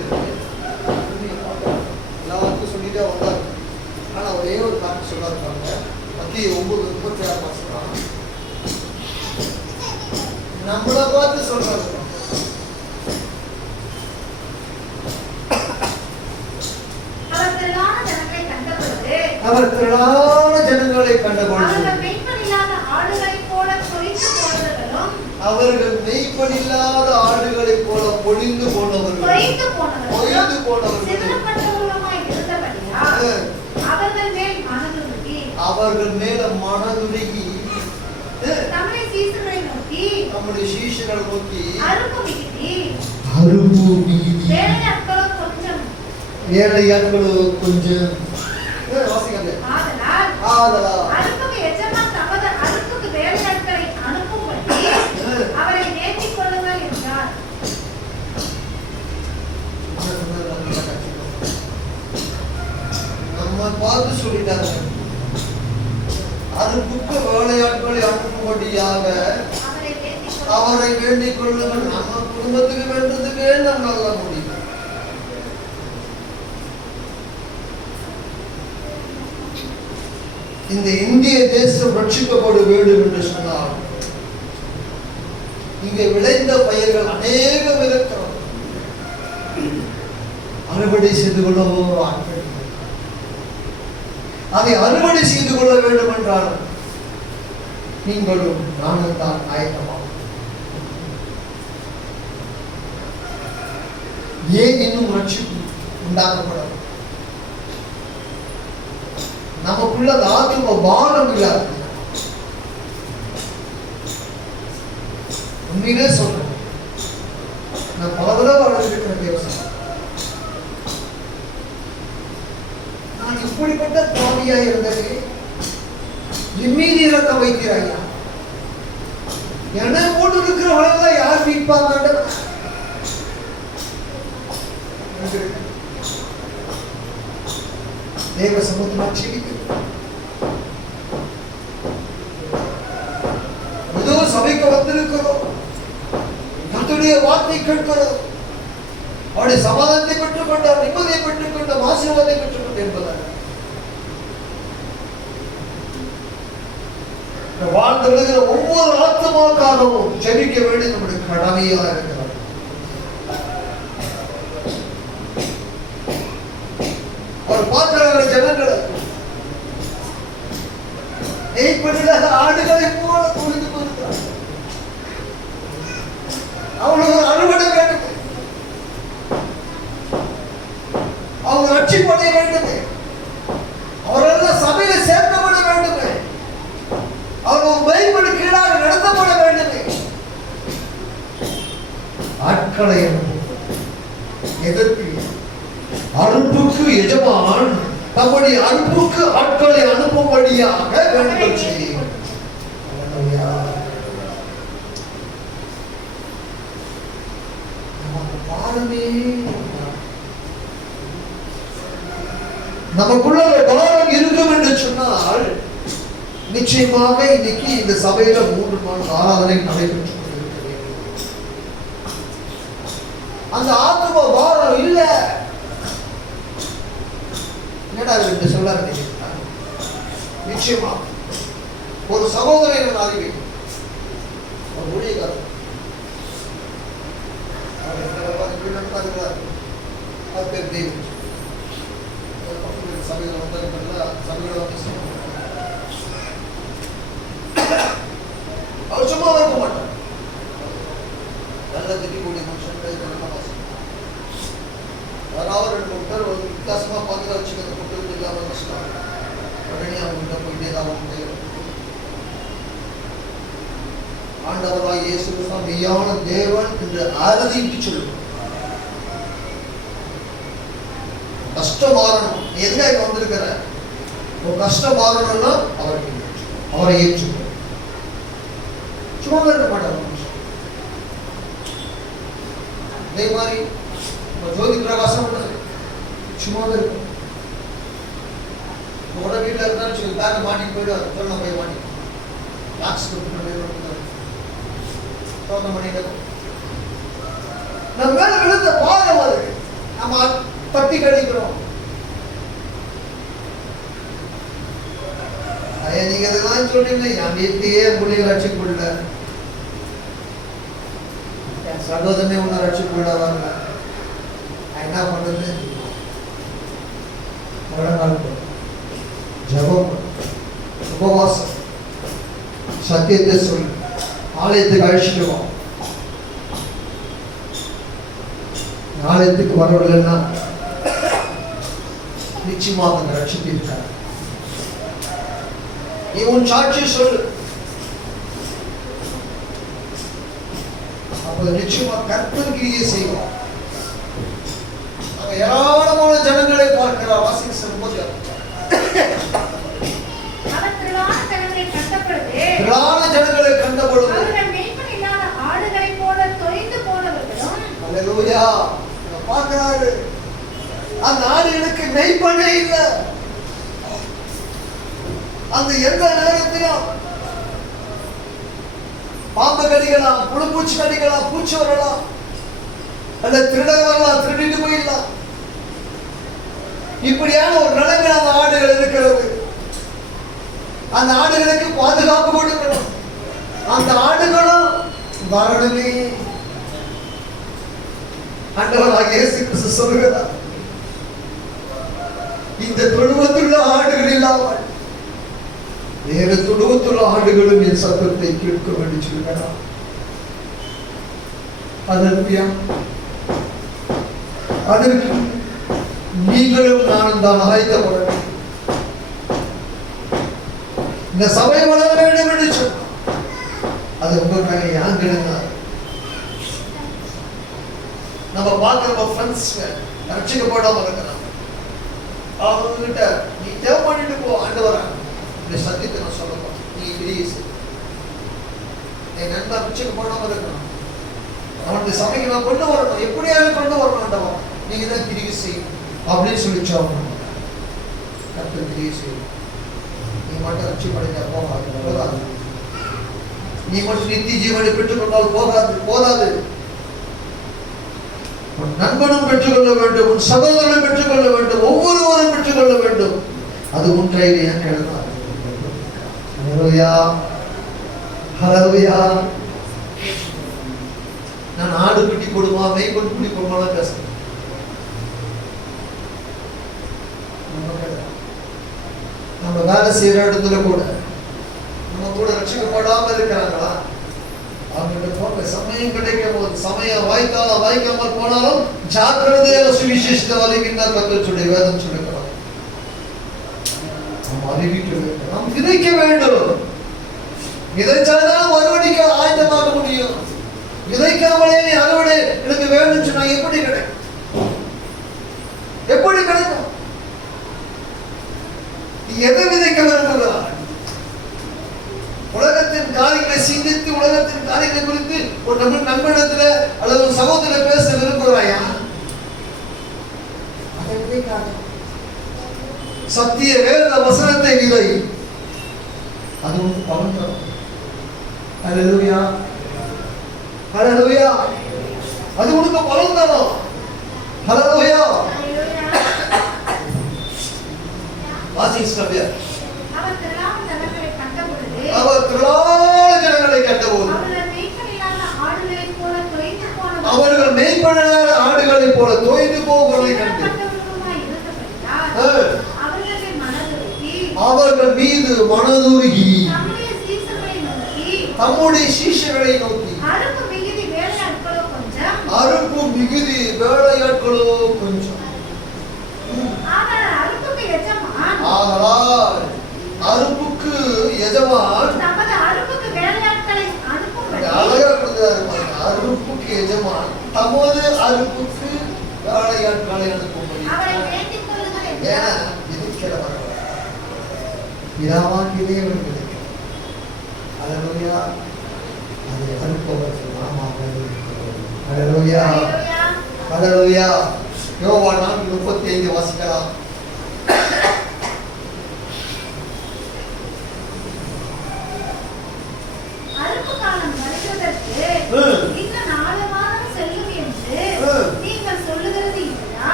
பூமியை பார்த்தார். எல்லாருக்கும் சொல்லிட்டே வந்தார். ஆனால் ஒரே ஒரு காரணம் சொல்ல இருக்காங்க. மத்திய 9:36 வாசிக்கலாம். நம்மளை பார்த்து சொல்றாரு. அவர் திரளான ஜனங்களை கண்டபொழுது அவர்கள் மெய்ப்பனில்லாத ஆடுகளைப் போல பொழிந்து போனவர்கள் அவர்கள் மேல மனதுருகி நம்முடைய சீஷர்களை நோக்கி அருப்பு மிகுதி, வேலையாட்களோ கொஞ்சம். ஆதலால் அவரை நேர்த்திக் கொள்ளுங்கள் என்றார். நம்ம பார்த்து சொல்லிட்டாங்க. அறுப்புக்கு வேலையாட்களை அனுப்பும்படியாக அவரை வேண்டிக் கொள்ள சொல்லுங்கள், நம்ம குடும்பத்துக்கு வேண்டதுக்கே நம்மளால முடியும். இந்த இந்திய தேசம் ரட்சிக்கப்பட வேண்டும் என்று சொன்னால் இங்கே விளைந்த பயிர்கள் அநேகம் இருக்கிறது. அறுவடை செய்து கொள்ளவோ ஆட்கள் அதை அறுவடை செய்து கொள்ள வேண்டும் என்றால் நீங்களும் நானும் தான் ஆயத்தமாகும். ஏன் இன்னும் ரட்சிப்பு உண்டாக்கப்படும்? நமக்குள்ள ஆத்ம பாரம் இல்லாது. உண்மையிலே சொல்றேன், நான் பல தடவை அழைச்சிருக்கிற தேவசம், நான் இப்படிப்பட்ட பாவியா இருந்தது இம்மீறி இறக்க வைக்கிறாயா? என்னை போட்டு இருக்கிறவங்கள யார் மீட்பாங்க? தேவ சமூகத்தில் ஜீவிக்கிறோம். ஏதோ சபைக்கு வந்திருக்கிறோம், கர்த்தருடைய வார்த்தை கேட்கிறோம், அவருடைய சமாதானத்தை பெற்றுக்கொண்டார், நிம்மதியை பெற்றுக்கொண்டார், ஆசீர்வாதத்தை பெற்றுக்கொண்டு என்பதாக வாழ்ந்து விடுகிற ஒவ்வொரு ஆத்மாக்காகவும் ஜெபிக்க வேண்டிய நம்முடைய கடமையாக இருக்கிறார். அவர் பார்க்கிறார்கள் ஜனங்களை நெய்ப்படியாக ஆடுகளை போல தொழுது கொள்கிறார். அவளுக்கு ஒரு அறுவடை வேண்டும், அவங்க ரட்சிப்படைய வேண்டுமே, அவரெல்லாம் சபையில சேர்க்கப்பட வேண்டுமே, அவர்கள் பயப்படு கீழாக நடத்தப்பட வேண்டுமே. ஆட்களை எதற்கு? அறுப்புக்கு எஜமான் தம்முடைய அறுப்புக்கு ஆட்களை அனுப்பும்படியாக வேண்டுதல் செய்யும். நமக்குள்ள பாரம் இருக்கும் என்று சொன்னால் நிச்சயமாக இன்னைக்கு இந்த சபையில 3 நாள் ஆராதனை நடைபெற்று கொண்டிருக்க வேண்டும். அந்த ஆத்ம பாரம் இல்ல. என்னடா என்று சொல்லாரு? நிச்சயமா ஒரு சகோதரனை நான் அறிவேன், ஒரு ஊழியக்காரர், சபையில அவர் சும்மா இருக்க மாட்டார். நல்ல திட்டிக்கூடிய மனுஷன் யாராவது 2-3 பேர் ஒரு வித்தியாசமா பார்த்து வச்சுக்கிறத கொண்டு இல்லாம வச்சுட்டாங்க. உடனே அவங்க போயிட்டே தான் ஆண்டவராய் இயேசு கிறிஸ்து மெய்யான தேவன் என்று அறுதிட்டு சொல்லுவோம். கஷ்டம் மாறணும். நீ எதுக்காக இங்க வந்திருக்கிற? ஒரு கஷ்டம் மாறணும்னா அவரை ஏற்றுக்கோ. சும்மா இருக்க மாட்டாங்க. அதே மாதிரி ஜோதி பிரகாசம் சும்மா இருக்கும். உங்களோட வீட்டில் இருந்தாலும் சொல்லி பேக்கை மாட்டிட்டு போயிடுவார். சொல்ல போய் மாட்டிக்கும் லாக்ஸ் கொடுத்து நம்ம மேல விழுந்த பாதம் அது நம்ம தட்டி கழிக்கிறோம். நீங்க இதெல்லாம் சொல்றீங்க, என் வீட்டையே புள்ளிகள் ரட்சிக்கொள்ள, என் சகோதரனை ஒண்ணு ரட்சிக்கொள்ளவாங்க. என்ன பண்றது? ஜபம், உபவாசம், சத்தியத்தை சொல்லு, ஆலயத்துக்கு அழிச்சிடுவோம். ஆலயத்துக்கு வரவில்லைன்னா நிச்சயமாக அந்த ரட்சித்திருக்கார். நீ உன் சாட்சி சொல்லு, அப்ப நிச்சயமா கர்த்தர் கிரியை செய்வோம். ஏராளமான ஜனங்களை பார்க்கிறார். வாசிக்க சொல்லும்போது திரளான ஜனங்களை கண்டபொழுது அல்லேலூயா பார்க்கிறாரு. அந்த ஆடுகளுக்கு மெய்ப்பனே இல்லை. அந்த எந்த நேரத்திலும் பாம்பு கடிக்கலாம், புழு பூச்சி கடிக்கலாம், பூச்சி வரலாம், அல்ல திருடர் வரலாம், திருடிட்டு போயிடலாம். இப்படியான ஒரு நிலைமையில் அந்த ஆடுகள் இருக்கிறது. அந்த ஆடுகளுக்கு பாதுகாப்பு கொடுக்கணும். அந்த ஆடுகளும் வரணுமே. ஆண்டவராகிய இயேசு கிறிஸ்து சொல்கிறார், இந்த தொழுவத்துள்ள ஆடுகள் இல்லாமல் வேறு தொழுவத்துள்ள ஆடுகளும் என் சத்தத்தை கேட்க வேண்டும் சொல்கிறார். அதற்கு நீங்களும் நானும் தான் ஆயத்தப்பட வேண்டும். இந்த சபை வளர வேண்டும் என்று சொன்னார். அது உங்களுக்காக யாங்கிடுங்க. நம்ம பார்க்கிற ஃப்ரெண்ட்ஸ் ரட்சிக்கப்படாம இருக்கிறாங்க. அவங்க கிட்ட நீ தேவை பண்ணிட்டு போ, ஆண்டவரா இப்படி சத்தியத்தை நான் சொல்லணும், நீ வெளியே என் நண்பர் ரட்சிக்கப்படாம இருக்கிறான், அவனுடைய சபைக்கு நான் கொண்டு வரணும், எப்படியாவது கொண்டு வரணும், ஆண்டவா நீங்க தான் கிரியை செய்யணும் அப்படின்னு சொல்லிச்சோம். கர்த்தர் கிரியை செய்யும். நீ மட்டும் ரட்சிப்படைஞ்சா போகாது. நீ மட்டும் நித்திய ஜீவனை பெற்றுக்கொண்டால் போதாது. உன் நண்பனும் பெற்றுக்கொள்ள வேண்டும், உன் சகோதரனும் பெற்றுக்கொள்ள வேண்டும், ஒவ்வொருவரும் பெற்றுக்கொள்ள வேண்டும். அது உன் கையில் ஏன் எழுதாது. ஹல்லேலூயா, ஹல்லேலூயா. நான் ஆடு குட்டி போடுமா, மெய்ப்பொன் குட்டி போடுமாலாம் பேசுறேன். நம்ம வேலை செய்யற இடத்துல கூட நம்ம கூட ரட்சிக்கப்படாம இருக்கிறாங்களா, அவங்ககிட்ட போக சமயம் கிடைக்கும் போது, சமயம் வாய்க்காமல் போனாலும் ஜாக்கிரதையாக சுவிசேஷத்தை அறிவிக்கின்றார் கர்த்தருடைய வேதம் சொல்லுகிறார். நாம் அறிவிக்க வேண்டும், நாம் விதைக்க வேண்டும். விதைச்சால்தான் அறுவடைக்கு ஆயத்தமாக முடியும். விதைக்காமலே நீ அறுவடை எனக்கு வேண்டும் சொன்னா எப்படி கிடைக்கும்? எப்படி கிடைக்கும்? எதை விதைக்க விரும்புகிறார்? உலகத்தின் காரியங்களை சிந்தித்து, உலகத்தின் காரியங்களை குறித்து ஒரு நண்பனிடத்துல அல்லது ஒரு சகோதரர் பேச விரும்புகிறாயா? சத்திய வேத வசனத்தை விதை, அது உனக்கு பலன் தரும். ஹல்லேலூயா, ஹல்லேலூயா. அது உனக்கு பலன் தரும். ஹல்லேலூயா. வாசிங்க. அவர் திரளான ஜனங்களை கண்டபோது அவர்கள் மேய்ப்பனான ஆடுகளைப் போல தோய்ந்து போவதை கண்டு அவர்கள் மீது மனதுருகி தம்முடைய சீஷர்களை நோக்கி, அறுப்பு மிகுதி வேலையாட்களோ கொஞ்சம், ஆதலால் அறுப்புக்கு எஜமான் அறுப்புக்கு எஜமான் தமது அறுப்புக்கு வேலையாட்களை அனுப்பும்படி ஏன்னா விதைக்கிறவர் பிதாவாகிய தேவன் விதைக்கிறார். ஹல்லேலூயா. அதை அறுப்பவர்கள் நாமாக இருக்கிறோம். ஹல்லேலூயா, ஹல்லேலூயா. யோவான் 4:35 வாசிக்கலாம்.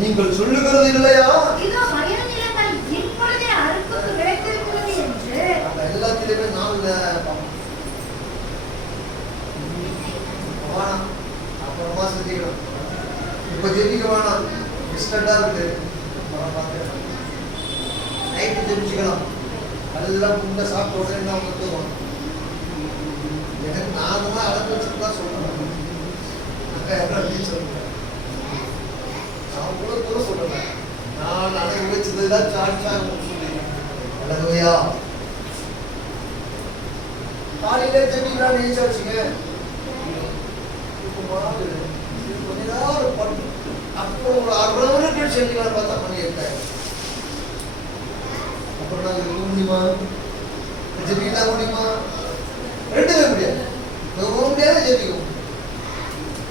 நீங்கள் சொல்லுகிறது இல்லையா? எல்லாத்திலுமே அப்புறமா செஞ்சுக்கலாம். இப்ப ஜெபிக்க வேணாம், டிஸ்டர்டா இருக்கு, நைட்டு ஜெபிச்சுக்கலாம். அதெல்லாம் முன்ன சாப்பிட்ட உடனே தான் வந்துடும். எனக்கு நானுமா அளவு வச்சுட்டு தான் சொல்றேன். சொல்றேன் நான் கூட கூட சொல்றேன். நான் அளவு வச்சதுதான் சாட்சியாக சொல்லிடுறேன். ஹல்லேலூயா. காலையில ஜெபிக்கலாம் நீச்சல் வச்சுங்க. கொஞ்ச நேரம் பண்ணு, அப்போ ஒரு 1/2 மணி நேரம் ஜெபிக்கலாம். பார்த்தா மணி 8. அப்புறம் நாங்கள் இருக்க முடியுமா? ஜெபிக்கலாம் முடியுமா? ரெண்டுமே முடியாது. முடியாது ஜெபிக்கும்.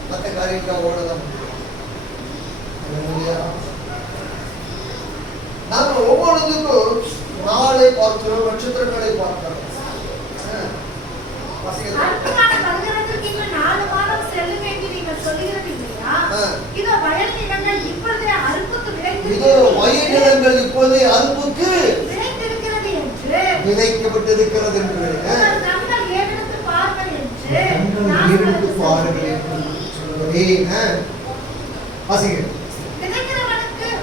மற்ற காரியங்கள் ஓடதான் முடியும். நாங்கள் ஒவ்வொன்றுக்கும் நாளை பார்க்கிறோம், நட்சத்திரங்களை பார்க்கிறோம். அற்புதமான வருகிறதற்கு இன்னும் 4 மாதம் செல்லும் என்று நீங்கள் சொல்லுகிறது இல்லையா? இதோ வயல் நிலங்கள் இப்பொழுதே அறுப்புக்கு விதைக்கப்பட்டிருக்கிறது என்று கண்கள் ஏறெடுத்து பாருங்கள் என்று சொல்லுவதே.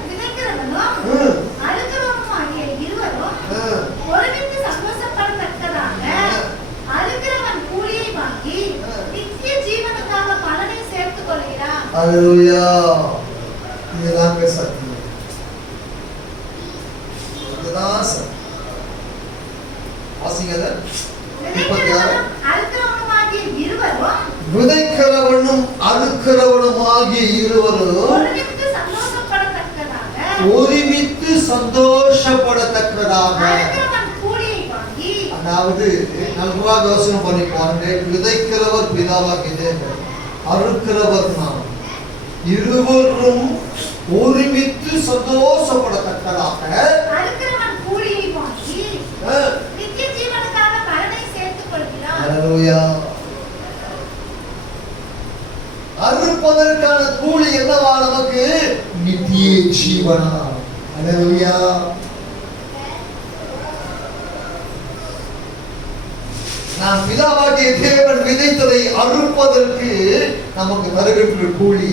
விதைக்கிறவனும் அறுக்கிறவனும் ஆகிய இருவரும் ஒருமித்து சந்தோஷப்படத்தக்கதாக அறுக்கிறவன் கூலியை வாங்கி நித்திய ஜீவனுக்காக பலனை சேர்த்துக் கொள்கிறான். அல்லேலூயா. இதுதான் சத்தியம். இதுதான் சத்தியம். வாசிங்கத. விதைக்கிறவனும் அறுக்கிறவனுமாகிய இருவரும் ஒருமித்து சந்தோஷப்படத்தக்கதாக. அதாவது நன்றாக யோசனை பண்ணி பாருங்க. விதைக்கிறவர் பிதாவாகிய தேவன், அறுக்கிறவர் நாம், இருவரும் ஒருமித்து சந்தோஷப்படத்தக்கதாக அறுப்பதற்கான கூலி என்னவா? நமக்கு நித்திய ஜீவனா. அல்லேலூயா. நாம் பிதாவாகிய தேவன் விதைத்ததை அறுப்பதற்கு நமக்கு வருகின்ற கூலி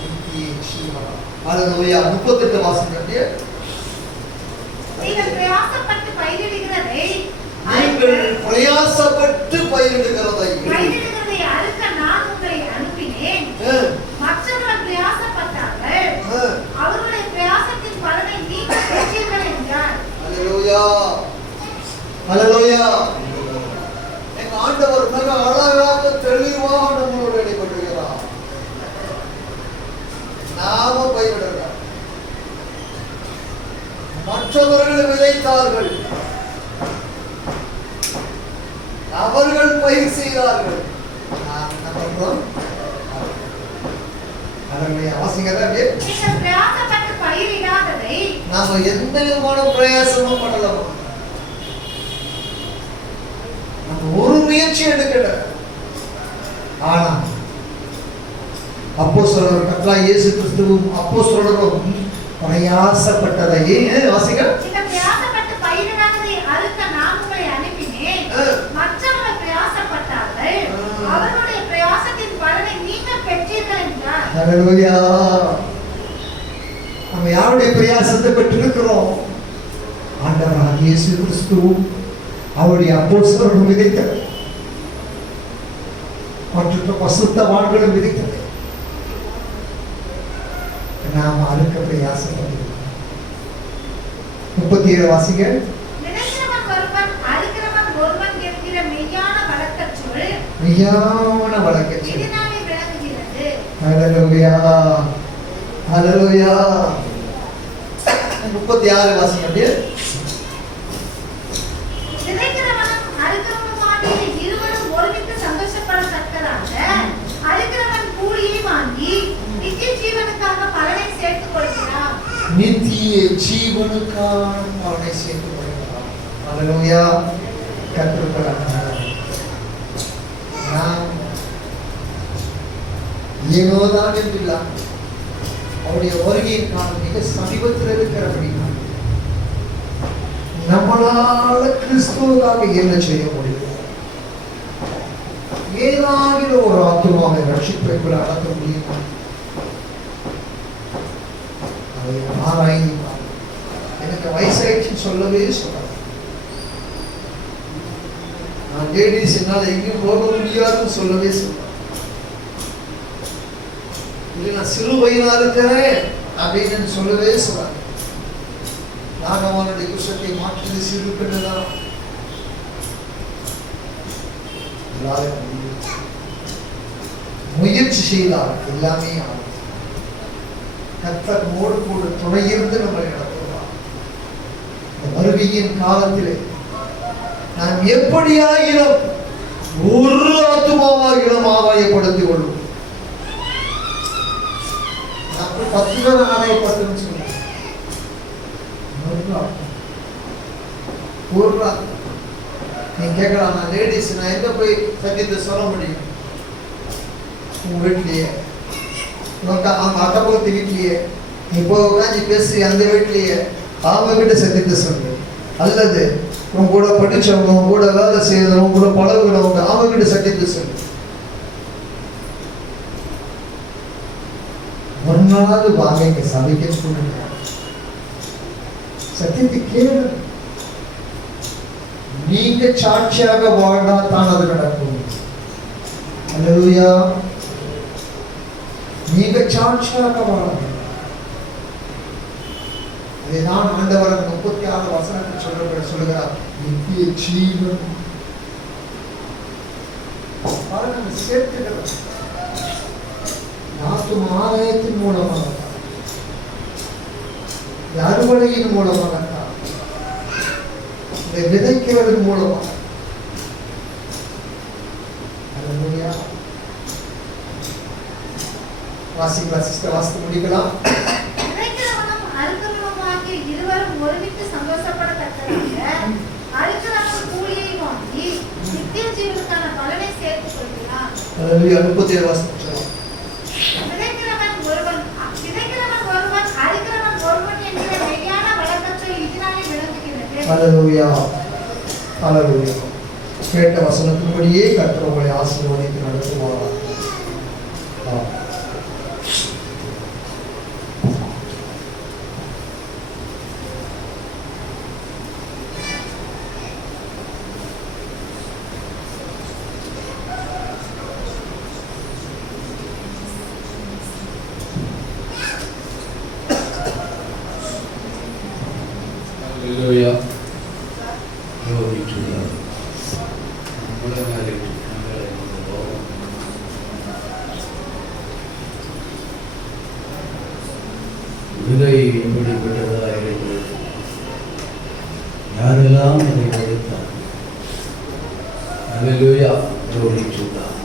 நித்திய ஜீவனா. அல்லேலூயா. 38 வாசிங்க. நீங்கள் பிரயாசப்பட்டு பயிரிடுகிறதை அறுக்க நான் உங்களை அனுப்பினேன். மற்றவர்கள் பிரயாசப்பட்டார்கள், அவர்களுடைய பிரயாசத்தின் பலனை நீங்கள் பெற்றீர்கள் என்றார். அல்லேலூயா. அல்லேலூயா. எங்க ஆண்டவர் மிக அழகாக தெளிவாக நம்மளோடு இடைப்பட்டுகிறார். நாம பயிரிடுகிறார். மற்றவர்கள் விதைத்தார்கள், அவர்கள் பயிர் செய்தார்கள். நாம் என்ன பண்றோம்? நாம எந்த விதமான பிரயாசமும் பண்ணலாம். நம்ம ஒரு முயற்சி எடுக்கல. ஆனா அப்போஸ்தலர் கர்த்தராகிய இயேசு கிறிஸ்துவும் அப்போஸ்தலரும் பிரயாசப்பட்டதை வாசிங்க. பிரயாசப்பட்டு பயிரிடாததை அறுக்க நான் உங்களை அனுப்பினேன். மற்றவர்கள் பிரயாசப்பட்டார்கள், அவர்களுடைய பிரயாசத்தின் பலனை நீங்கள் பெற்றீர்கள் என்றார். அல்லேலூயா. நம்ம யாருடைய பிரயாசத்தை பெற்றிருக்கிறோம்? ஆண்டவராகிய இயேசு கிறிஸ்துவும் அவருடைய அப்போஸ்தலரும் விதைத்தது, மற்ற பசுத்தவான்களும் விதைத்தது. நாம் அறுக்க பிரயாசப்படுகிறோம். 37 வாசிங்க. மெய்யான வழக்கச்சொல். அல்லேலூயா. அல்லேலூயா. 36 வாசிங்க. இருவரும் ஒருமித்து சந்தோஷப்படத்தக்கதாக அறுக்கிறவன் கூலியை வாங்கி நித்திய ஜீவனுக்காக பலனை சேர்த்துக் கொள்கிறான். நித்திய ஜீவனுக்கான பலனை சேர்த்துக் கொள்கிறான். அல்லேலூயா. கர்த்தருக்காக நாம் ஏனோதான் என்றில்லை, அவருடைய வருகையின் காலம் மிக சமீபத்தில் இருக்கிறபடினா நம்மளால கிறிஸ்துவுக்காக என்ன செய்ய முடியும்? ஏதாவது ஒரு ஆத்துமாவை ரட்சிப்பை நடத்த முடியுமா? அதை ஆராய்ந்து எனக்கு வயசாயிடுச்சுன்னு சொல்லவே சொல்லாது. நான் லேடிஸ் என்னால் எங்கேயும் போக முடியாதுன்னு சொல்லவே சொல்லாது. இல்லை நான் சிறு வயதா இருக்கிறேன் அப்படின்னு சொல்லவே சொல்லாது. நாகவானுடைய குஷத்தை மாற்றி சிறு பெண்ணுதான் முயற்சி செய்தால் எல்லாமே ஆகும். கர்த்தர் மோடு கூட துணையிருந்து நம்மை நடத்துவார். இந்த வருகையின் காலத்திலே நாம் எப்படியாயினும் ஒரு ஆத்துமாவாகிலும் ஆதாயப்படுத்திக் கொள்வோம். 10 பேர் ஆதாயப்பட்டுன்னு சொல்லுவோம். ஒரு நீங்க கேட்கலாம், நான் லேடிஸ் நான் எங்க போய் சத்தியத்தை சொல்ல முடியும்? உங்க வீட்லயே, உங்க அக்கா பக்கத்து வீட்லயே, இப்போ உட்காந்து பேசி அந்த வீட்லயே அவங்க கிட்ட சத்தியத்தை சொல்லு. அல்லது உங்க கூட படிச்சவங்க, உங்க கூட வேலை செய்யறவங்க, உங்க கூட பழகுறவங்க, அவங்க கிட்ட சத்தியத்தை சொல்லு. ஒரு நாள் வாங்க இங்க சபைக்கு சொல்லுங்க, சத்தியத்தை கேளு. நீங்க சாட்சியாக வாழ்ந்தா தான் அது நடக்கும். அல்லேலூயா. நீங்க சாட்சியாக வாழணும். அதுதான் ஆண்டவர் 36 வசனத்தில் சொல்லுகிறார், நித்திய ஜீவன். பாருங்க, சேர்த்துக்கிறார். நாத்தும் ஆலயத்தின் மூலமாக, அறுவடையின் மூலமாக, விதைக்கிறதன் மூலமாக. வாசித்து முடிக்கலாம். விதைக்கிறவனும் அறுக்கிறவனுமாகிய இருவரும் ஒருமித்து சந்தோஷப்படத்தக்கதாக அறுக்கிறவன் கூலியை வாங்கி நித்திய ஜீவனுக்கான பலனை சேர்த்துக் கொள்கிறான். 37 வாசிக்கலாம். விதைக்கிறவன் ஒருவன், அறுக்கிறவன் ஒருவன் என்கிற மெய்யான வழக்கச்சொல் இதனாலே விளங்குகிறது. அல்லேலூயா, அல்லேலூயா. கேட்ட வசனத்தின்படியே கர்த்தர் உங்களை ஆசீர்வதித்து நடத்துவார். Hallelujah. Glory to God. விதை எப்படிப்பட்டதாக இருக்கிறது? யாரெல்லாம் அதை விதைத்தார்? Hallelujah. Glory to God.